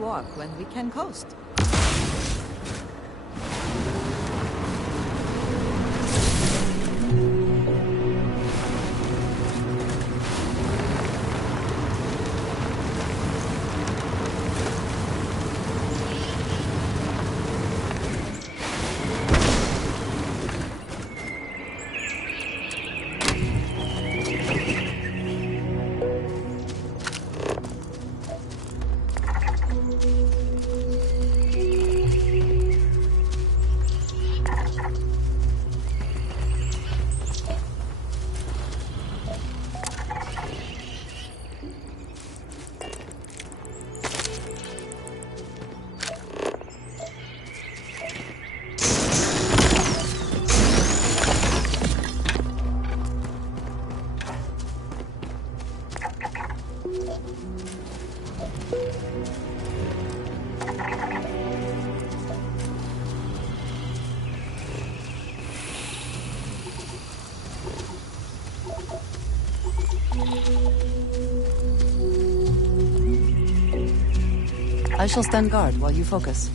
Walk when we can coast. I shall stand guard while you focus.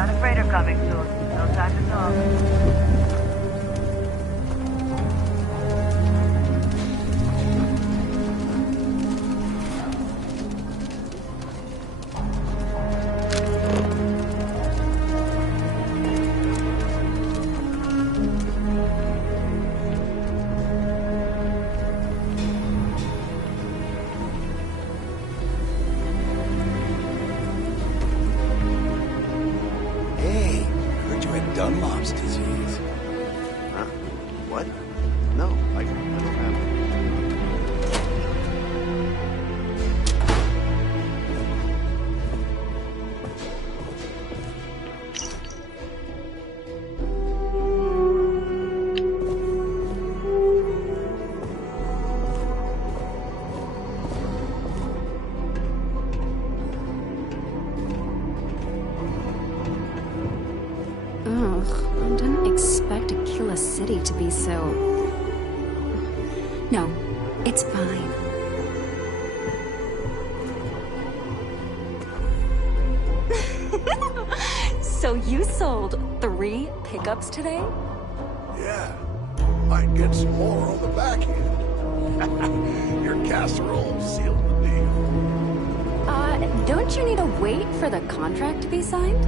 Got a freighter coming soon. No time to talk. Hey, heard you had Dunlop's disease. Huh? What? No, I don't have it. Ugh, I didn't expect Aquila City to be so... No, it's fine. So you sold 3 pickups today? Yeah. Might get some more on the back end. Your casserole sealed the deal. Don't you need to wait for the contract to be signed?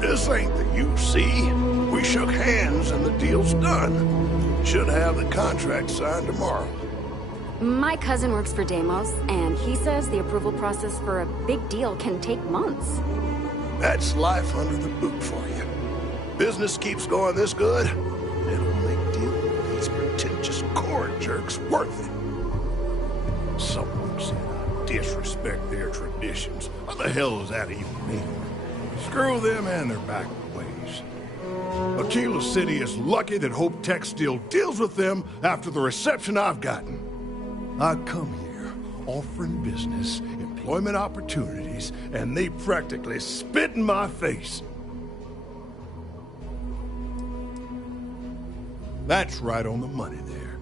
This ain't the UC. We shook hands and the deal's done. Should have the contract signed tomorrow. My cousin works for Deimos, and he says the approval process for a big deal can take months. That's life under the boot for you. Business keeps going this good, it'll make dealing with these pretentious court jerks worth it. Someone said I disrespect their traditions. What the hell does that even mean? Screw them and their backward ways. Aquila City is lucky that Hope Tech still deals with them after the reception I've gotten. I come here offering business, employment opportunities, and they practically spit in my face. That's right on the money there.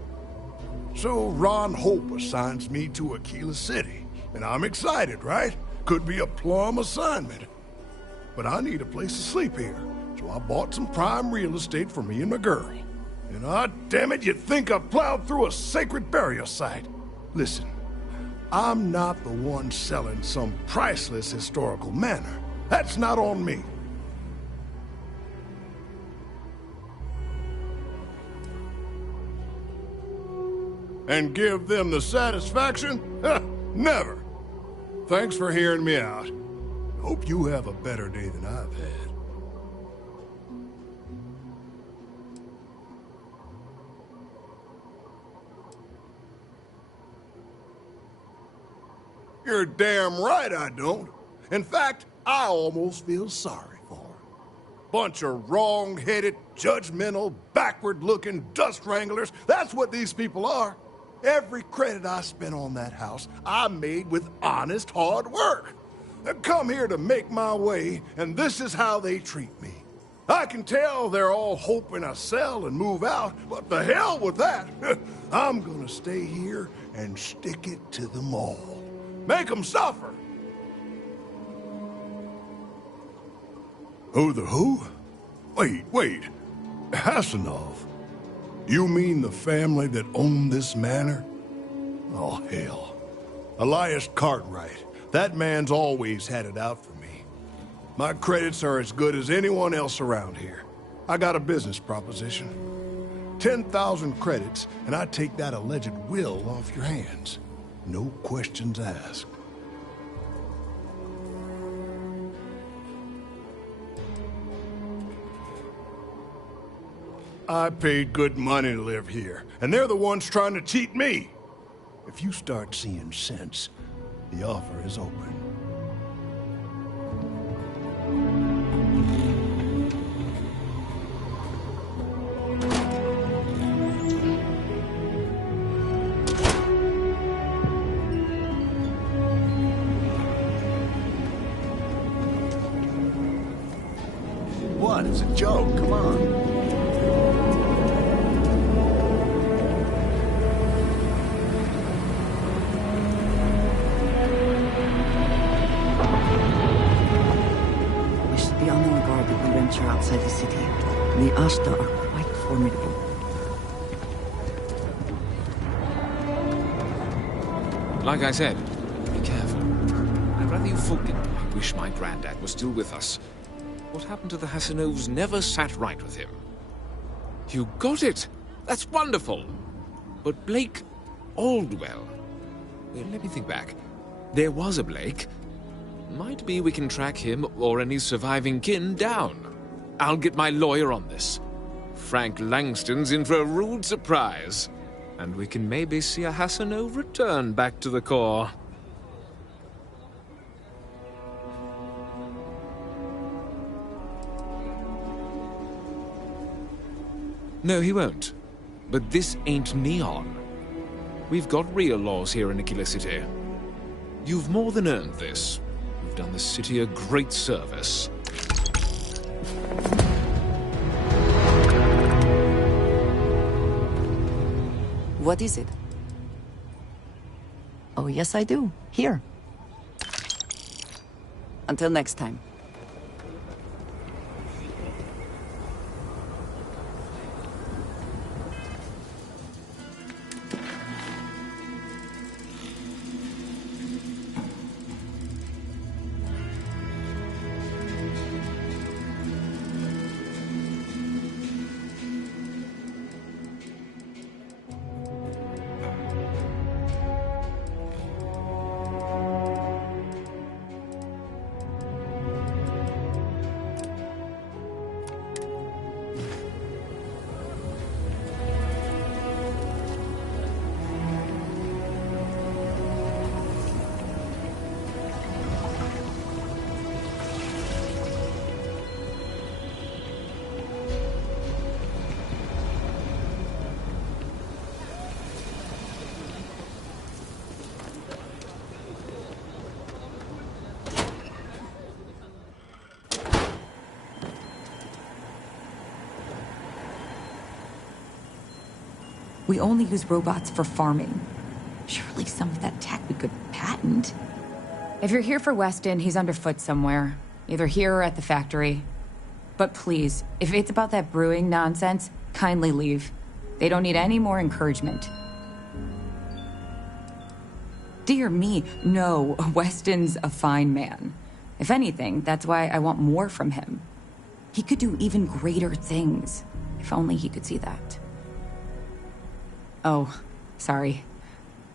So Ron Hope assigns me to Aquila City, and I'm excited, right? Could be a plum assignment. But I need a place to sleep here, so I bought some prime real estate for me and my girl. And damn it, you'd think I plowed through a sacred burial site. Listen, I'm not the one selling some priceless historical manor. That's not on me. And give them the satisfaction? Never. Thanks for hearing me out. Hope you have a better day than I've had. You're damn right I don't. In fact, I almost feel sorry for her. Bunch of wrong-headed, judgmental, backward-looking dust wranglers. That's what these people are. Every credit I spent on that house, I made with honest, hard work. I come here to make my way, and this is how they treat me. I can tell they're all hoping I sell and move out, but the hell with that. I'm gonna stay here and stick it to them all. Make them suffer. Who the who? Wait. Hasanov. You mean the family that owned this manor? Oh, hell. Elias Cartwright. That man's always had it out for me. My credits are as good as anyone else around here. I got a business proposition. 10,000 credits, and I take that alleged will off your hands. No questions asked. I paid good money to live here, and they're the ones trying to cheat me. If you start seeing sense, the offer is open. What? It's a joke. Come on. On outside the city. The Ashta are quite formidable. Like I said, be careful. I'd rather you forget. I wish my granddad was still with us. What happened to the Hassanovs never sat right with him. You got it! That's wonderful! But Blake Aldwell... Well, let me think back. There was a Blake. Might be we can track him or any surviving kin down. I'll get my lawyer on this. Frank Langston's in for a rude surprise. And we can maybe see a Hassanov return back to the core. No, he won't. But this ain't Neon. We've got real laws here in Aquila City. You've more than earned this. You've done the city a great service. What is it? Oh, yes, I do. Here. Until next time. We only use robots for farming. Surely some of that tech we could patent. If you're here for Weston, he's underfoot somewhere. Either here or at the factory. But please, if it's about that brewing nonsense, kindly leave. They don't need any more encouragement. Dear me, no, Weston's a fine man. If anything, that's why I want more from him. He could do even greater things. If only he could see that. Oh, sorry.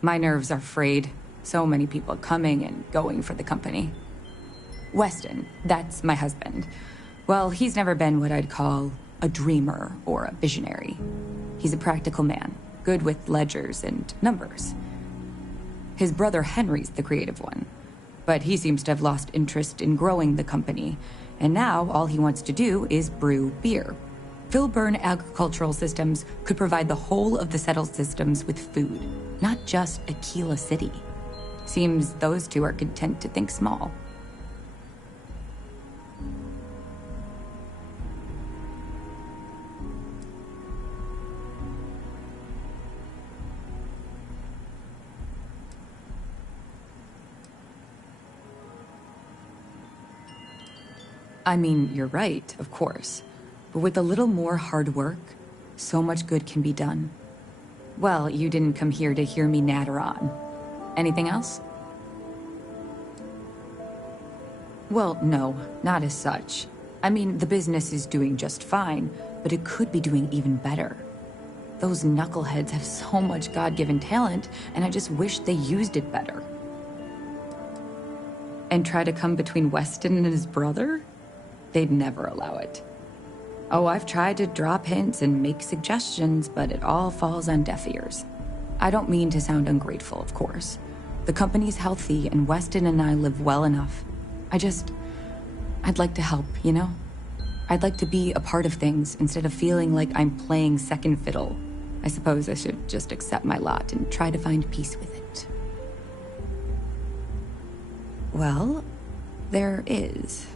My nerves are frayed. So many people coming and going for the company. Weston, that's my husband. Well, he's never been what I'd call a dreamer or a visionary. He's a practical man, good with ledgers and numbers. His brother Henry's the creative one, but he seems to have lost interest in growing the company, and now all he wants to do is brew beer. Filburn Agricultural Systems could provide the whole of the settled systems with food, not just Aquila City. Seems those two are content to think small. I mean, you're right, of course. But with a little more hard work, so much good can be done. Well, you didn't come here to hear me natter on. Anything else? Well, no, not as such. I mean, the business is doing just fine, but it could be doing even better. Those knuckleheads have so much God-given talent, and I just wish they used it better. And try to come between Weston and his brother? They'd never allow it. Oh, I've tried to drop hints and make suggestions, but it all falls on deaf ears. I don't mean to sound ungrateful, of course. The company's healthy, and Weston and I live well enough. I'd like to help, you know? I'd like to be a part of things instead of feeling like I'm playing second fiddle. I suppose I should just accept my lot and try to find peace with it. Well, there is.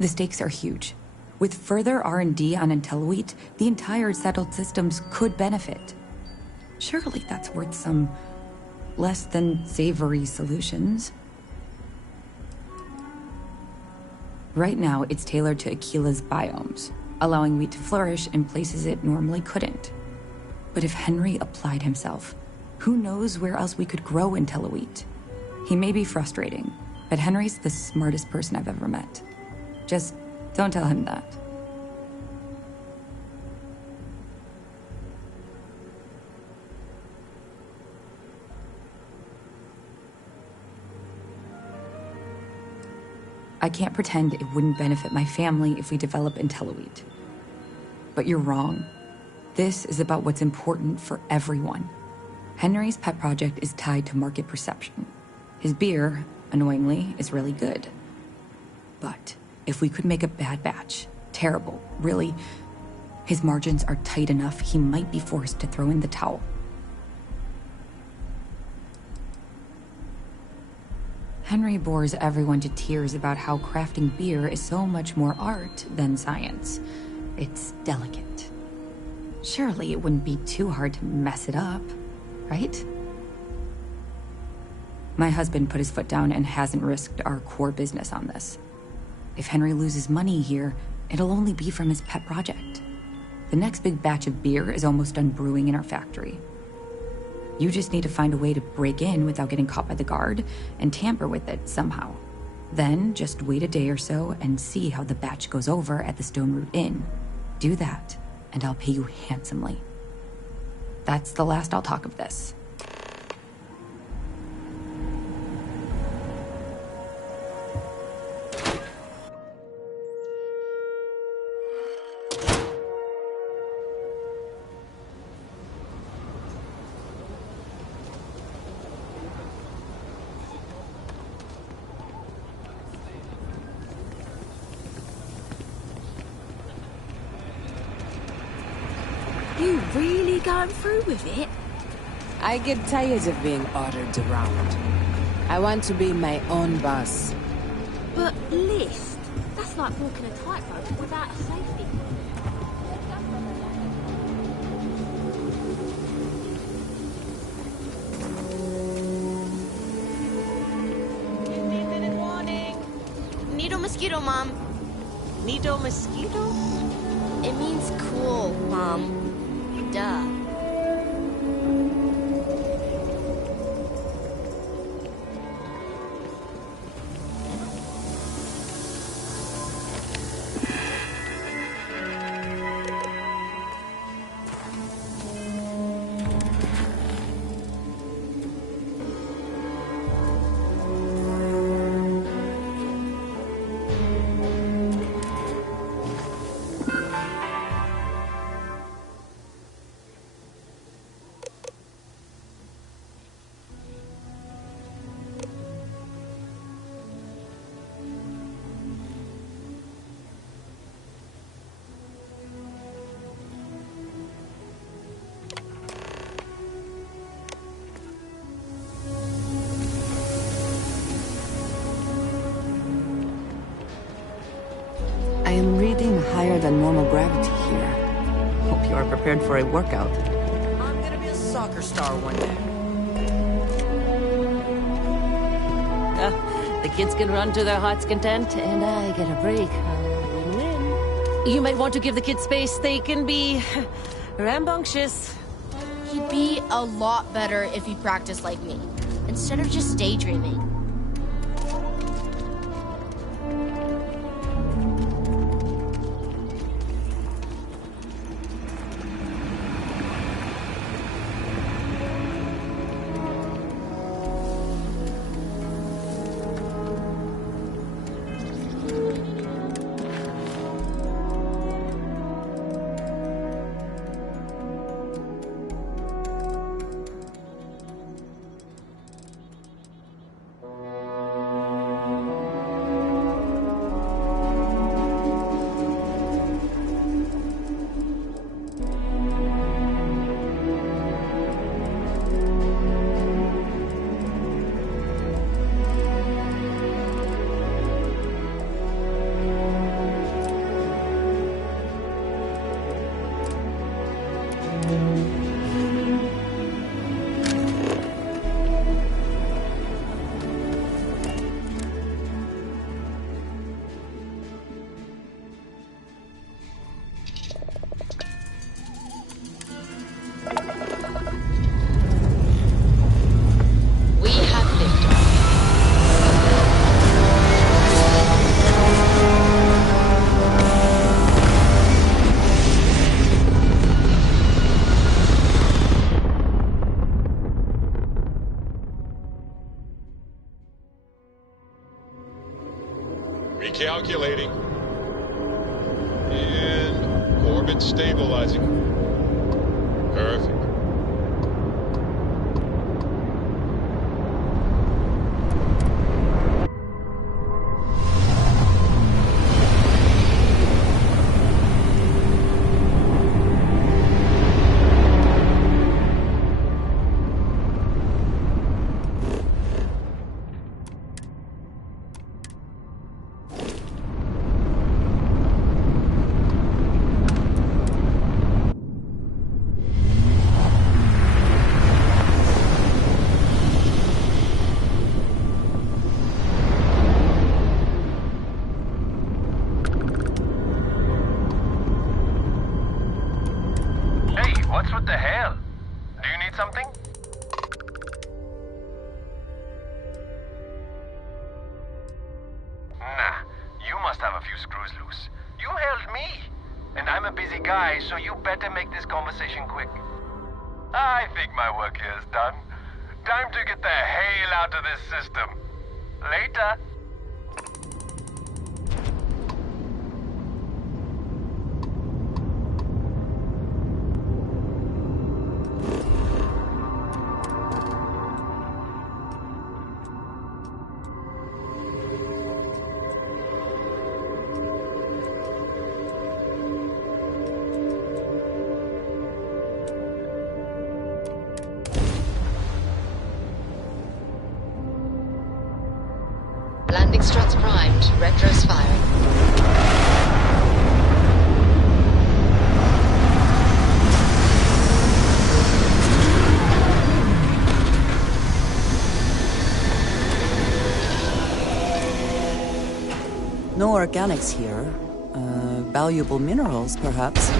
The stakes are huge. With further R&D on IntelliWheat, the entire settled systems could benefit. Surely that's worth some less than savory solutions. Right now, it's tailored to Aquila's biomes, allowing wheat to flourish in places it normally couldn't. But if Henry applied himself, who knows where else we could grow IntelliWheat? He may be frustrating, but Henry's the smartest person I've ever met. Just don't tell him that. I can't pretend it wouldn't benefit my family if we develop IntelliWheat. But you're wrong. This is about what's important for everyone. Henry's pet project is tied to market perception. His beer, annoyingly, is really good. But if we could make a bad batch, terrible, really, his margins are tight enough he might be forced to throw in the towel. Henry bores everyone to tears about how crafting beer is so much more art than science. It's delicate. Surely it wouldn't be too hard to mess it up, right? My husband put his foot down and hasn't risked our core business on this. If Henry loses money here, it'll only be from his pet project. The next big batch of beer is almost done brewing in our factory. You just need to find a way to break in without getting caught by the guard and tamper with it somehow. Then just wait a day or so and see how the batch goes over at the Stone Root Inn. Do that, and I'll pay you handsomely. That's the last I'll talk of this. You really going through with it? I get tired of being ordered around. I want to be my own boss. But list, that's like walking a tightrope without a safety. Nido mosquito, Mom. Nido mosquito? It means cool, Mom. Duh. I am reading higher than normal gravity here. Hope you are prepared for a workout. I'm gonna be a soccer star one day. The kids can run to their heart's content, and I get a break. Win-win. You might want to give the kids space. They can be rambunctious. He'd be a lot better if he practiced like me, instead of just daydreaming. Recalculating. And orbit stabilizing. Perfect. What's with the hell? Do you need something? Nah, you must have a few screws loose. You held me. And I'm a busy guy, so you better make this conversation quick. I think my work here is done. Time to get the hell out of this system. Later. Landing struts primed. Retros firing. No organics here. Valuable minerals, perhaps.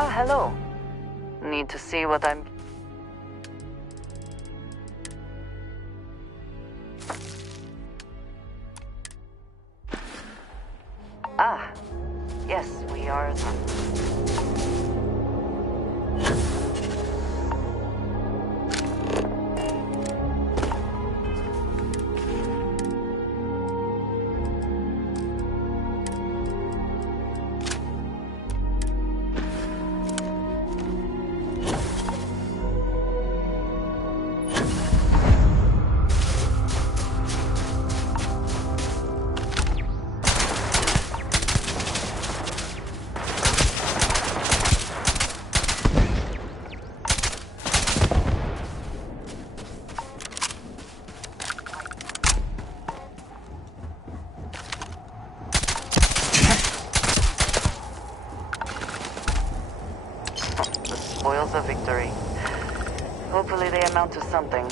Ah, hello. Need to see what I'm... Ah, yes, we are... Spoils of victory. Hopefully they amount to something.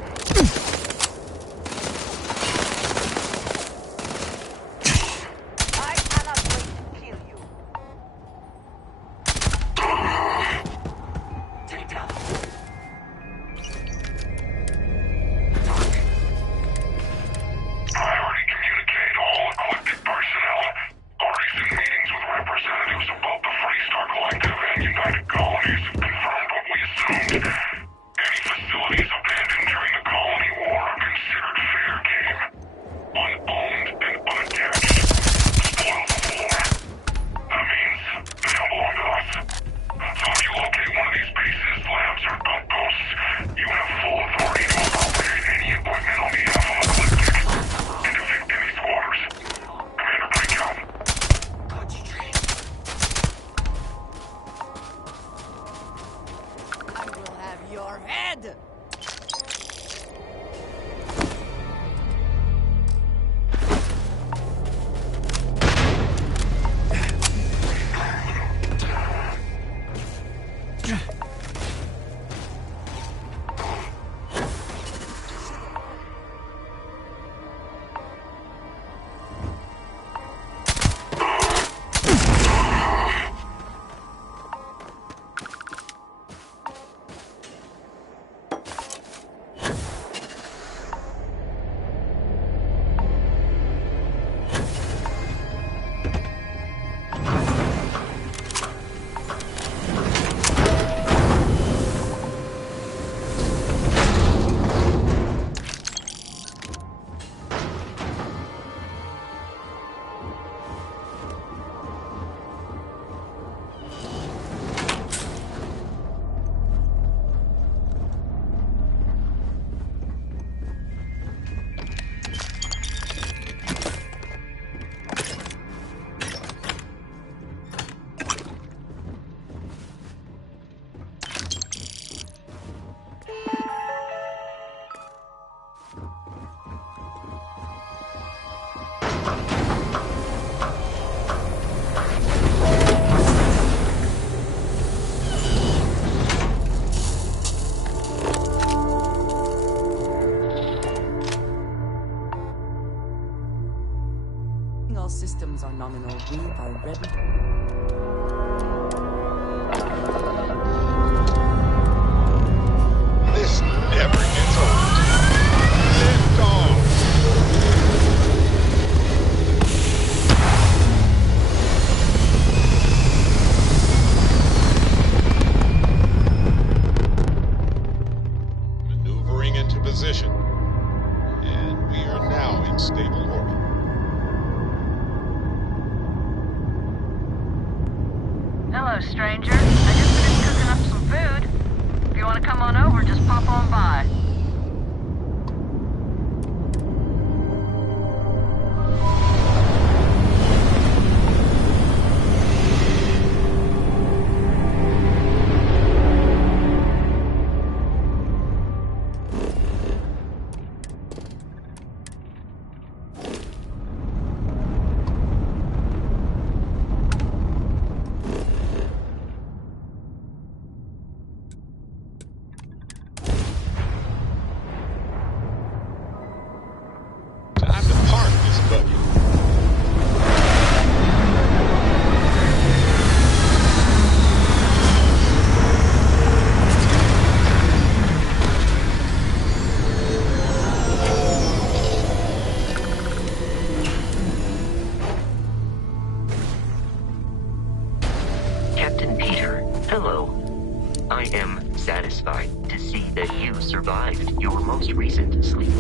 all systems are nominal, we are ready. This never gets old. Lift off. Maneuvering into position. And we are now in stable orbit. Hello, stranger. I just finished cooking up some food. If you want to come on over, just pop on by. Time to park this buggy. Captain Peter, hello. I am satisfied to see that you survived your most recent sleep.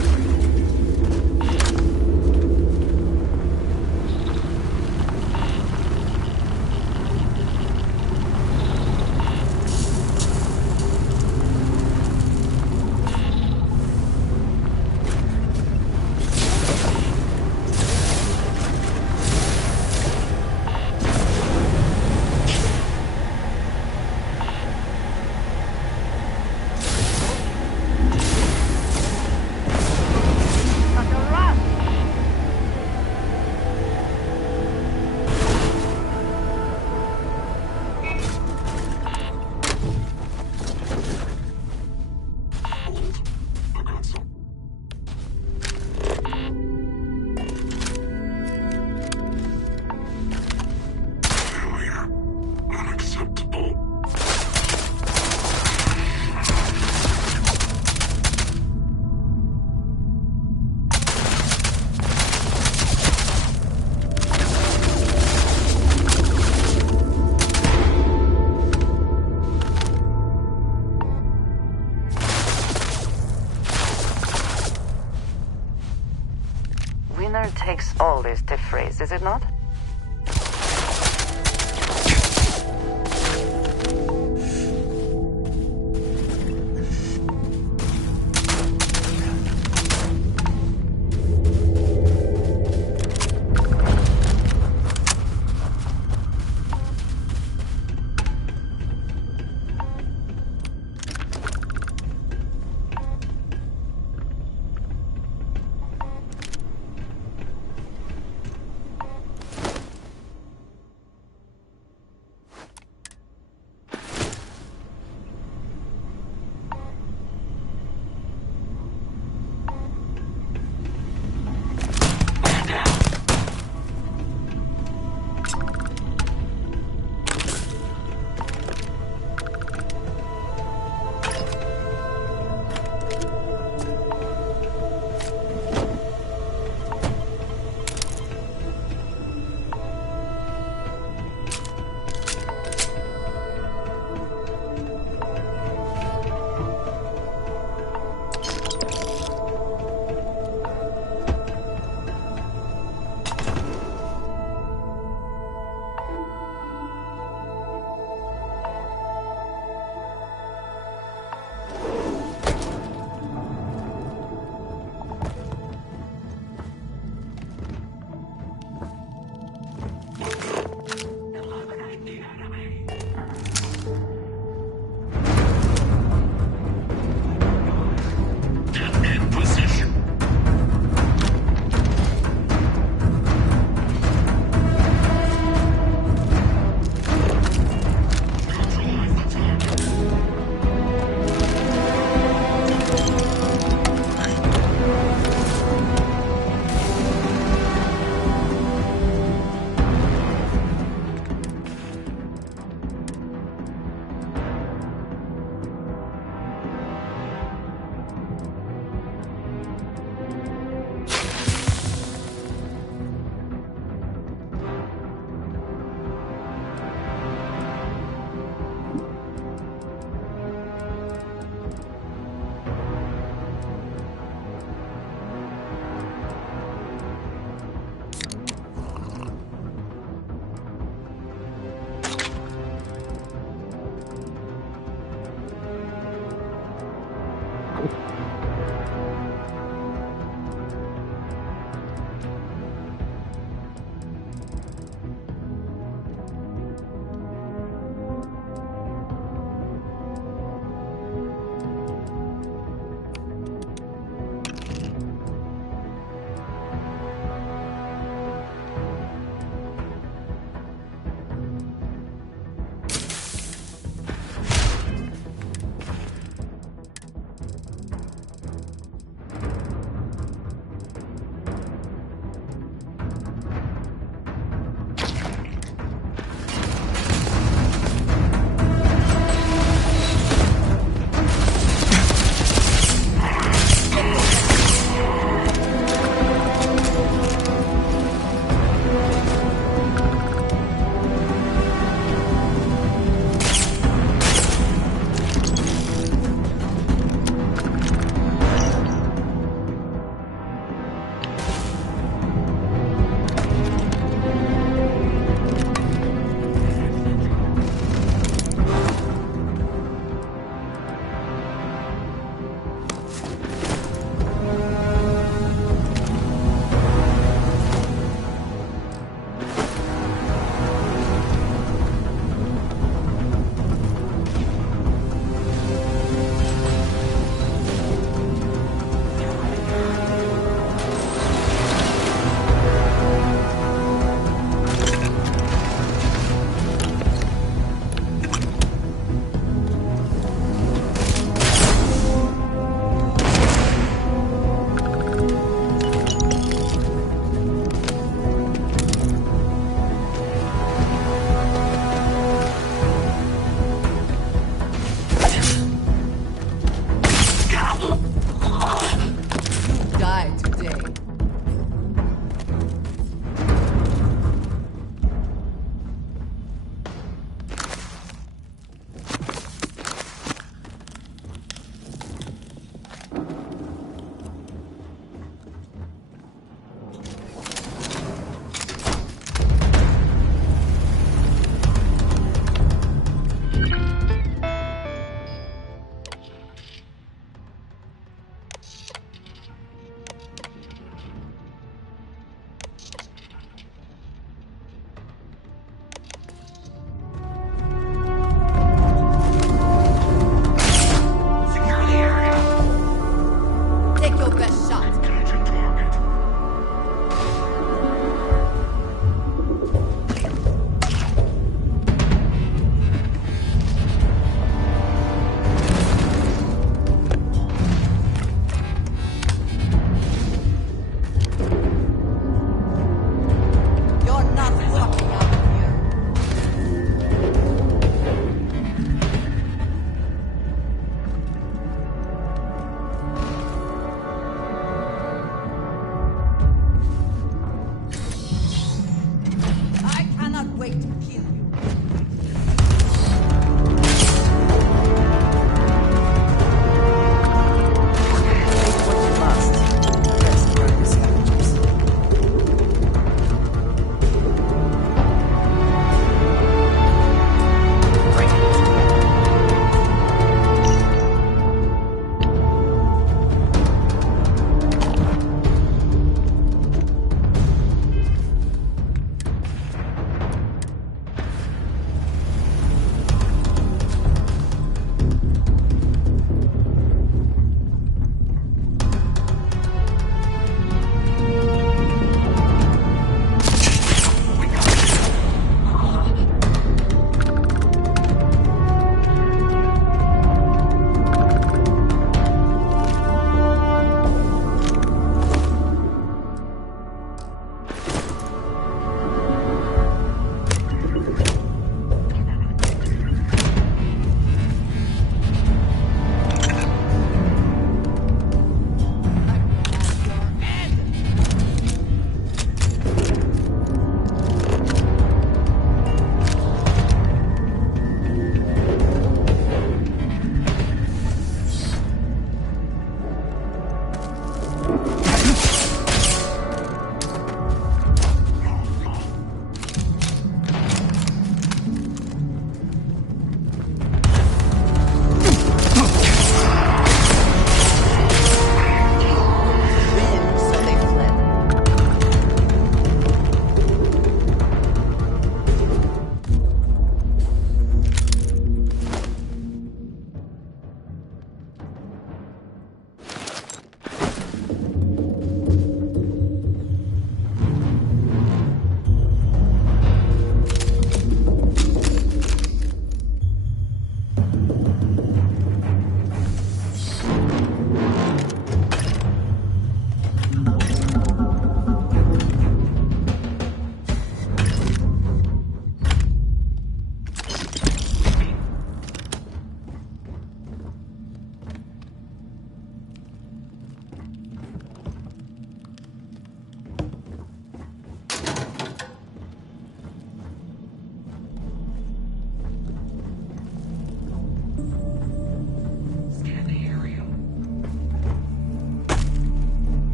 Winner takes all is the phrase, is it not?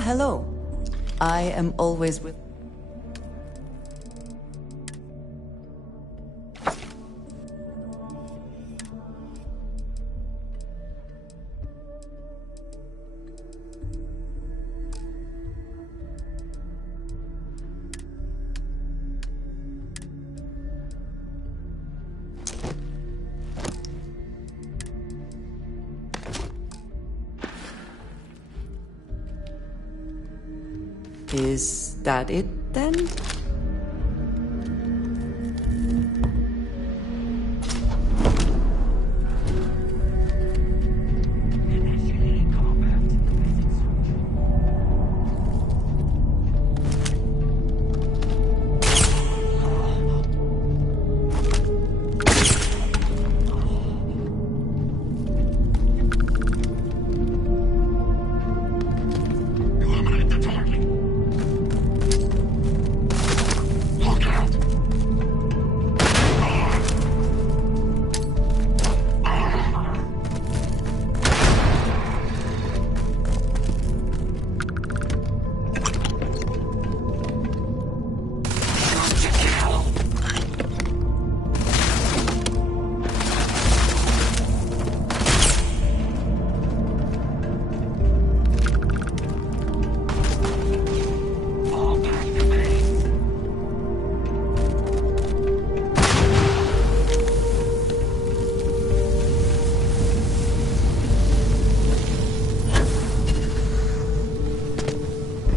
hello. I am always with... Is that it, then?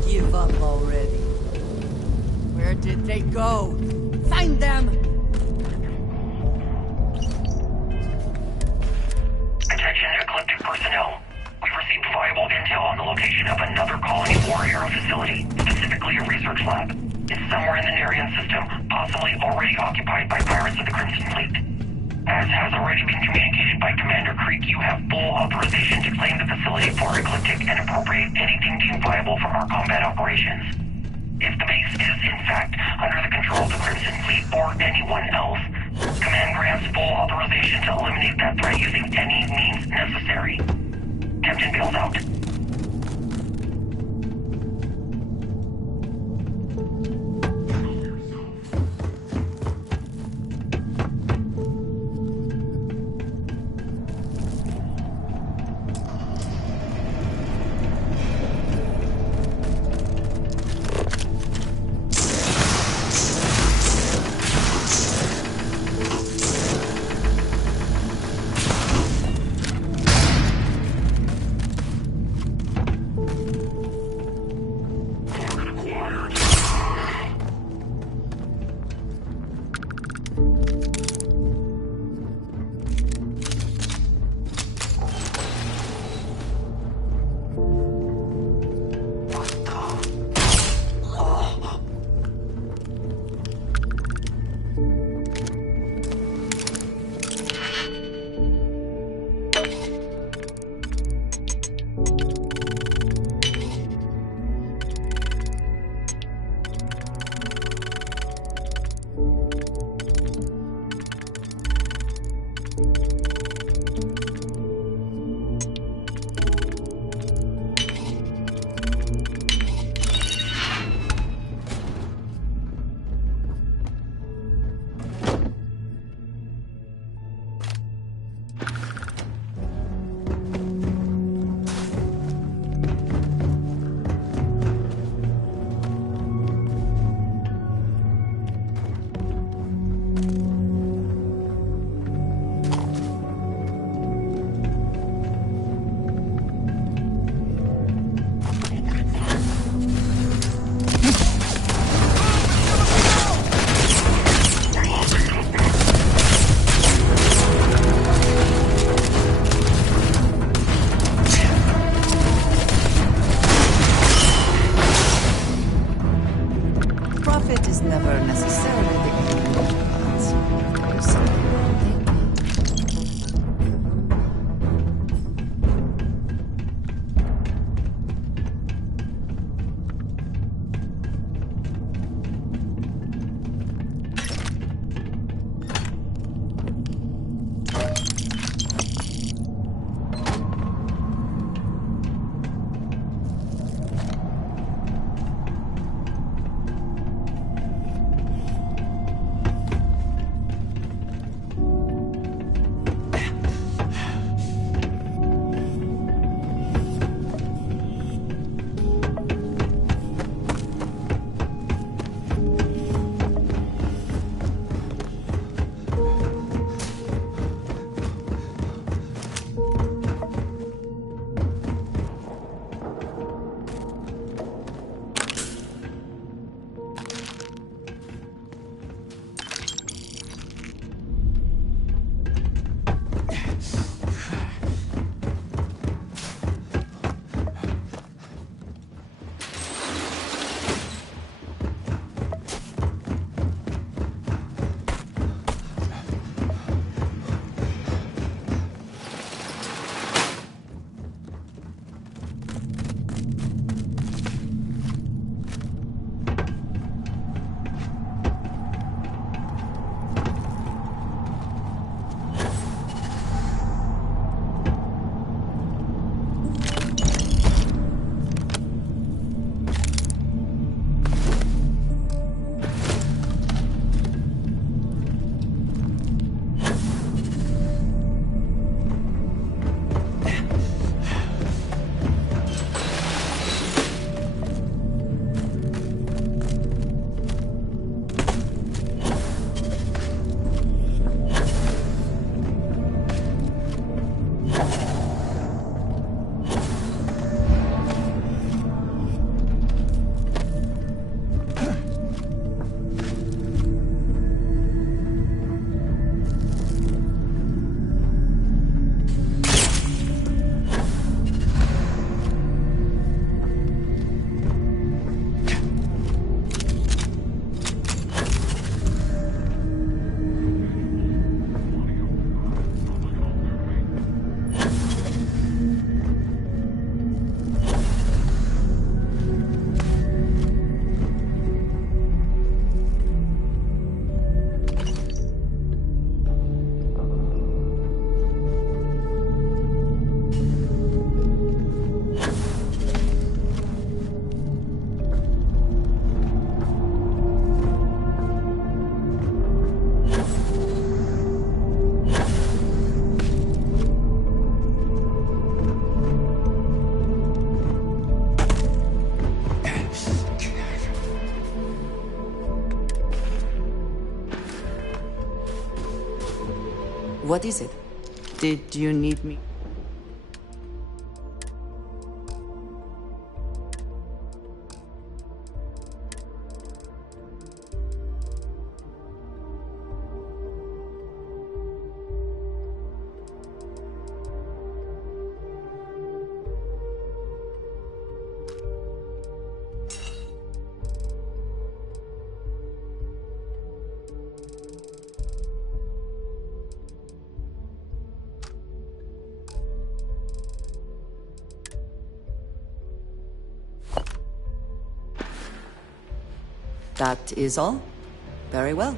Give up already. Where did they go? Find them! Attention Ecliptic personnel. We've received viable intel on the location of another colony war era facility, specifically a research lab. It's somewhere in the Nerian system, possibly already occupied by pirates of the Crimson Fleet. As has already been communicated by Commander Creek, you have full authorization to claim the facility for Ecliptic and appropriate anything deemed viable for our combat operations. If the base is, in fact, under the control of the Crimson Fleet or anyone else, Command grants full authorization to eliminate that threat using any means necessary. Captain Bill's out. What is it? Did you need me? That is all? Very well.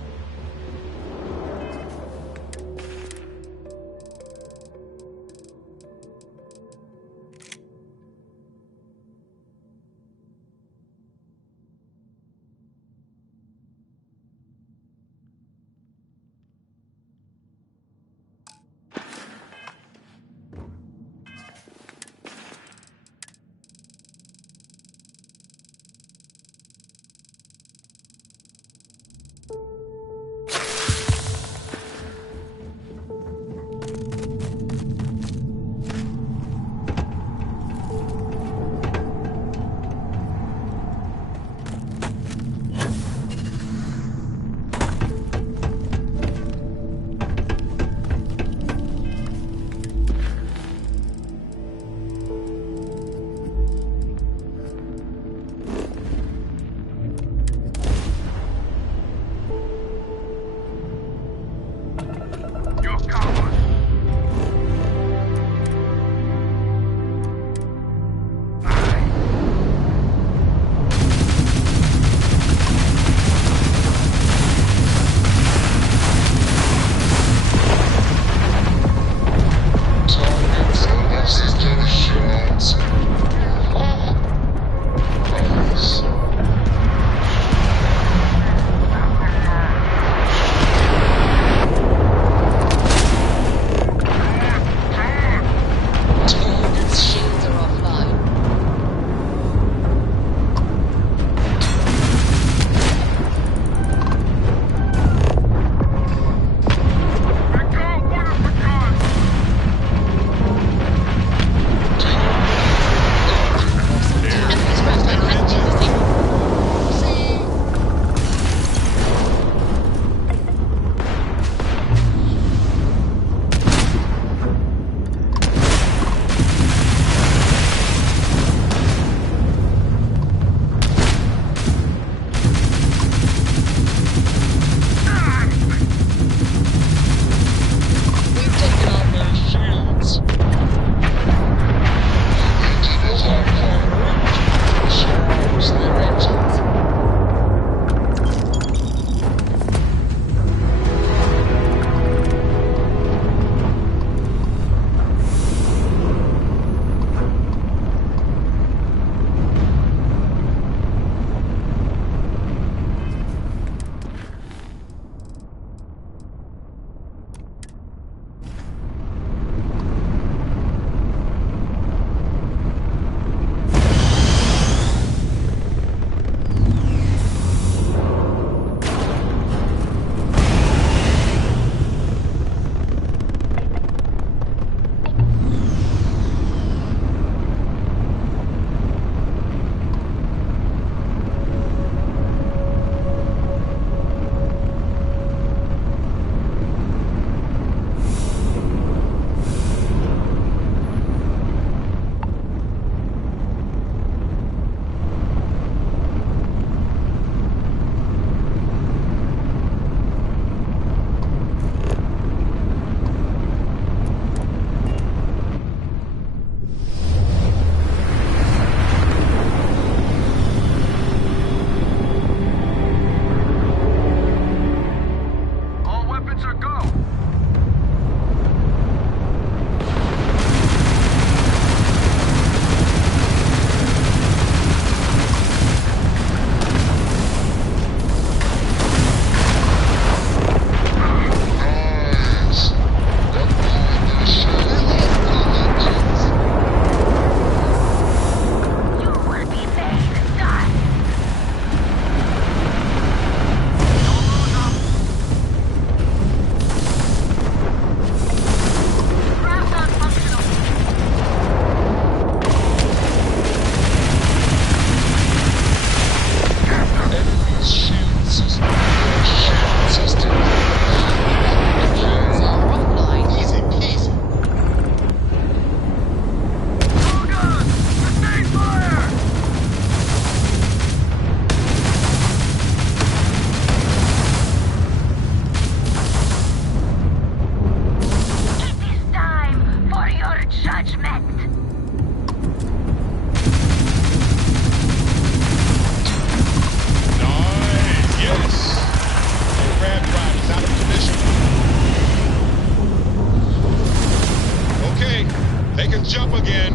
They can jump again.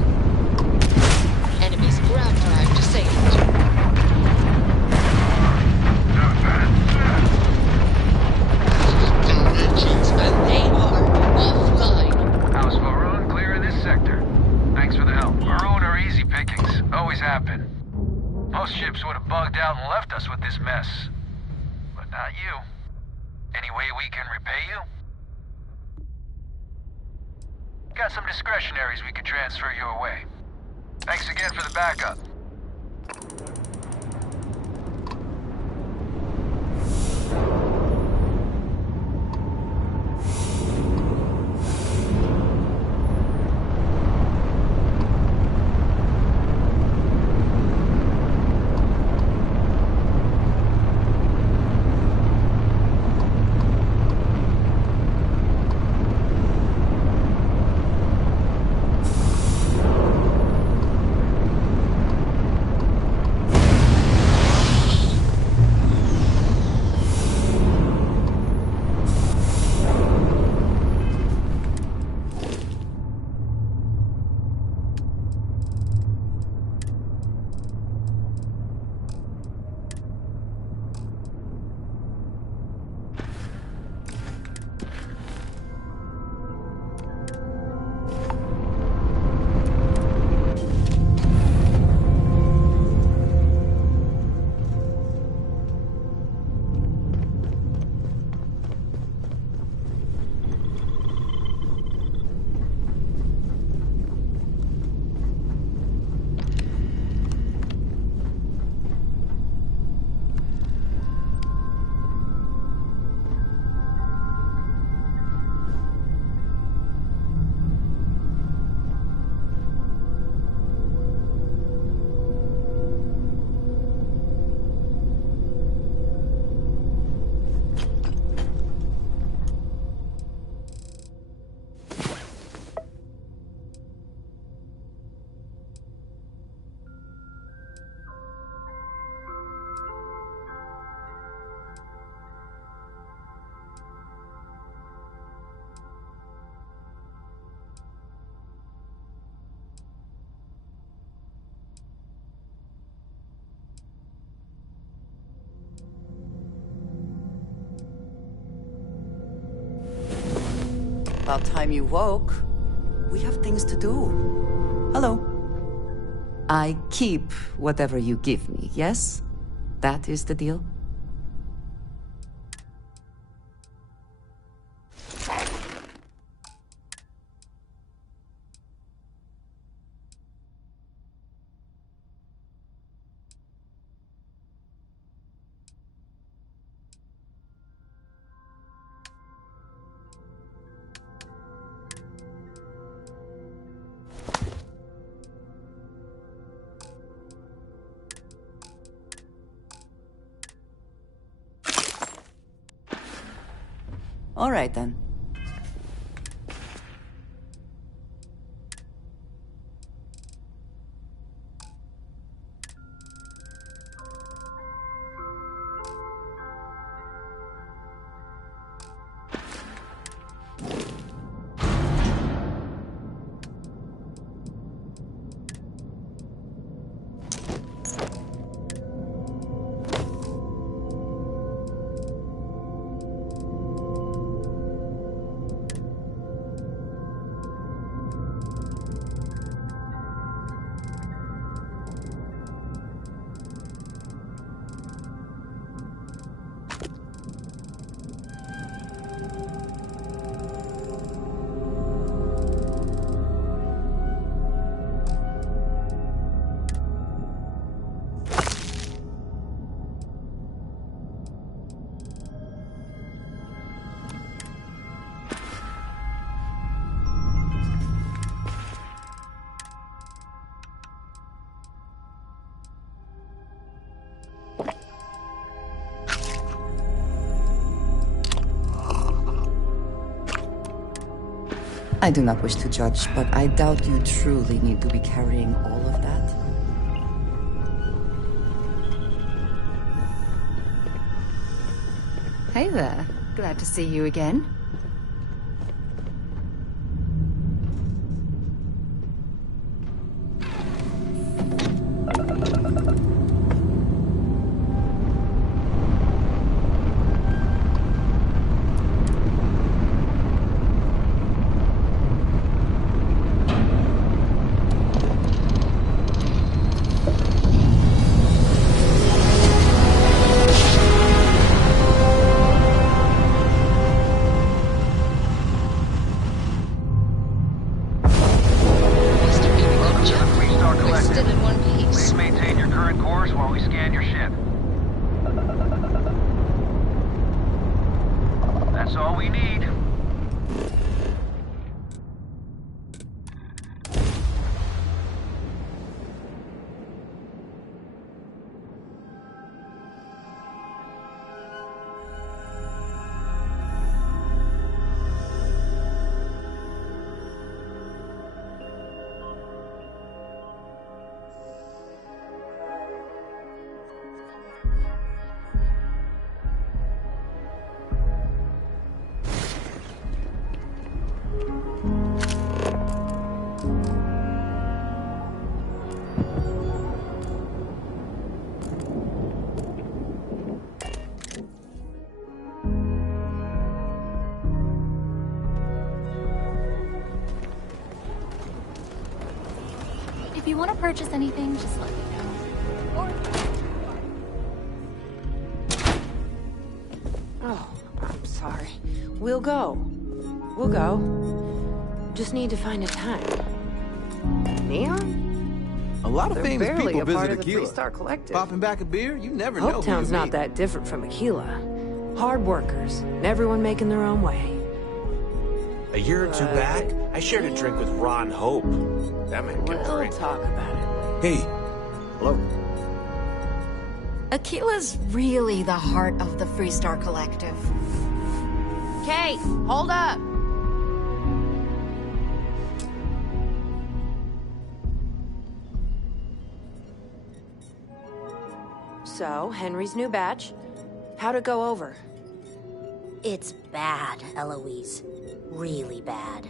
Enemy's ground drive disabled. Dimensions, and they are offline. How's Varun? Clear of this sector. Thanks for the help. Varun are easy pickings. Always have been. Most ships would have bugged out and left us with this mess. But not you. Any way we can repay you? Got some discretionaries we could transfer your way. Thanks again for the backup. About time you woke. We have things to do. Hello. I keep whatever you give me, yes? That is the deal? All right, then. I do not wish to judge, but I doubt you truly need to be carrying all of that. Hey there. Glad to see you again. If you want to purchase anything, just let me know. Or... Oh, I'm sorry. We'll go. We'll go. Just need to find a time. Neon? A lot of They're famous barely people a part visit of the Aquila. Three-Star Collective. Popping back a beer, you never know. Hopetown's not that different from Aquila. Hard workers, and everyone making their own way. A year or two back, I shared a drink with Ron Hope. That man can We'll drink. talk about it. Hey. Hello. Aquila's really the heart of the Three-Star Collective. Kate, hold up! So, Henry's new batch. How'd it go over? It's bad, Eloise. Really bad.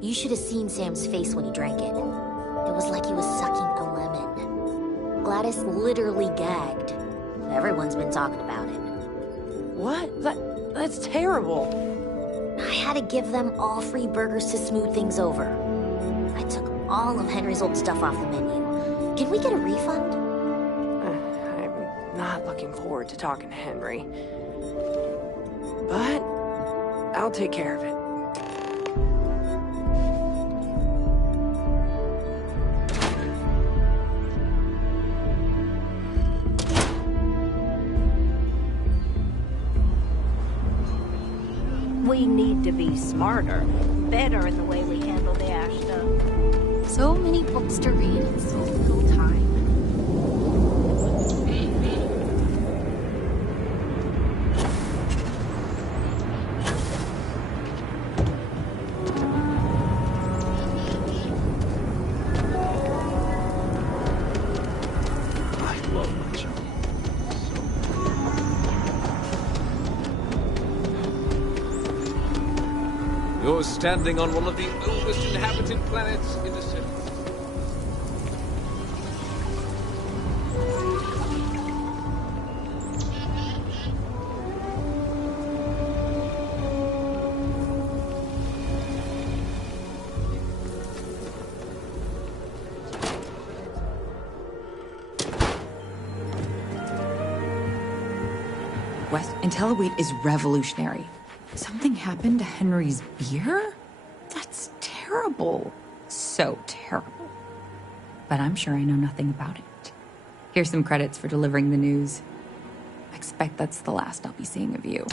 You should have seen Sam's face when he drank it. It was like he was sucking a lemon. Gladys literally gagged. Everyone's been talking about it. What? That's terrible. I had to give them all free burgers to smooth things over. I took all of Henry's old stuff off the menu. Can we get a refund? I'm not looking forward to talking to Henry. But I'll take care of it. We need to be smarter, better in the way we handle the ash stuff. So many books to read and so little time. You're standing on one of the oldest inhabited planets in the system. West, IntelliWeed is revolutionary. Something happened to Henry's beer? That's terrible. So terrible. But I'm sure I know nothing about it. Here's some credits for delivering the news. I expect that's the last I'll be seeing of you.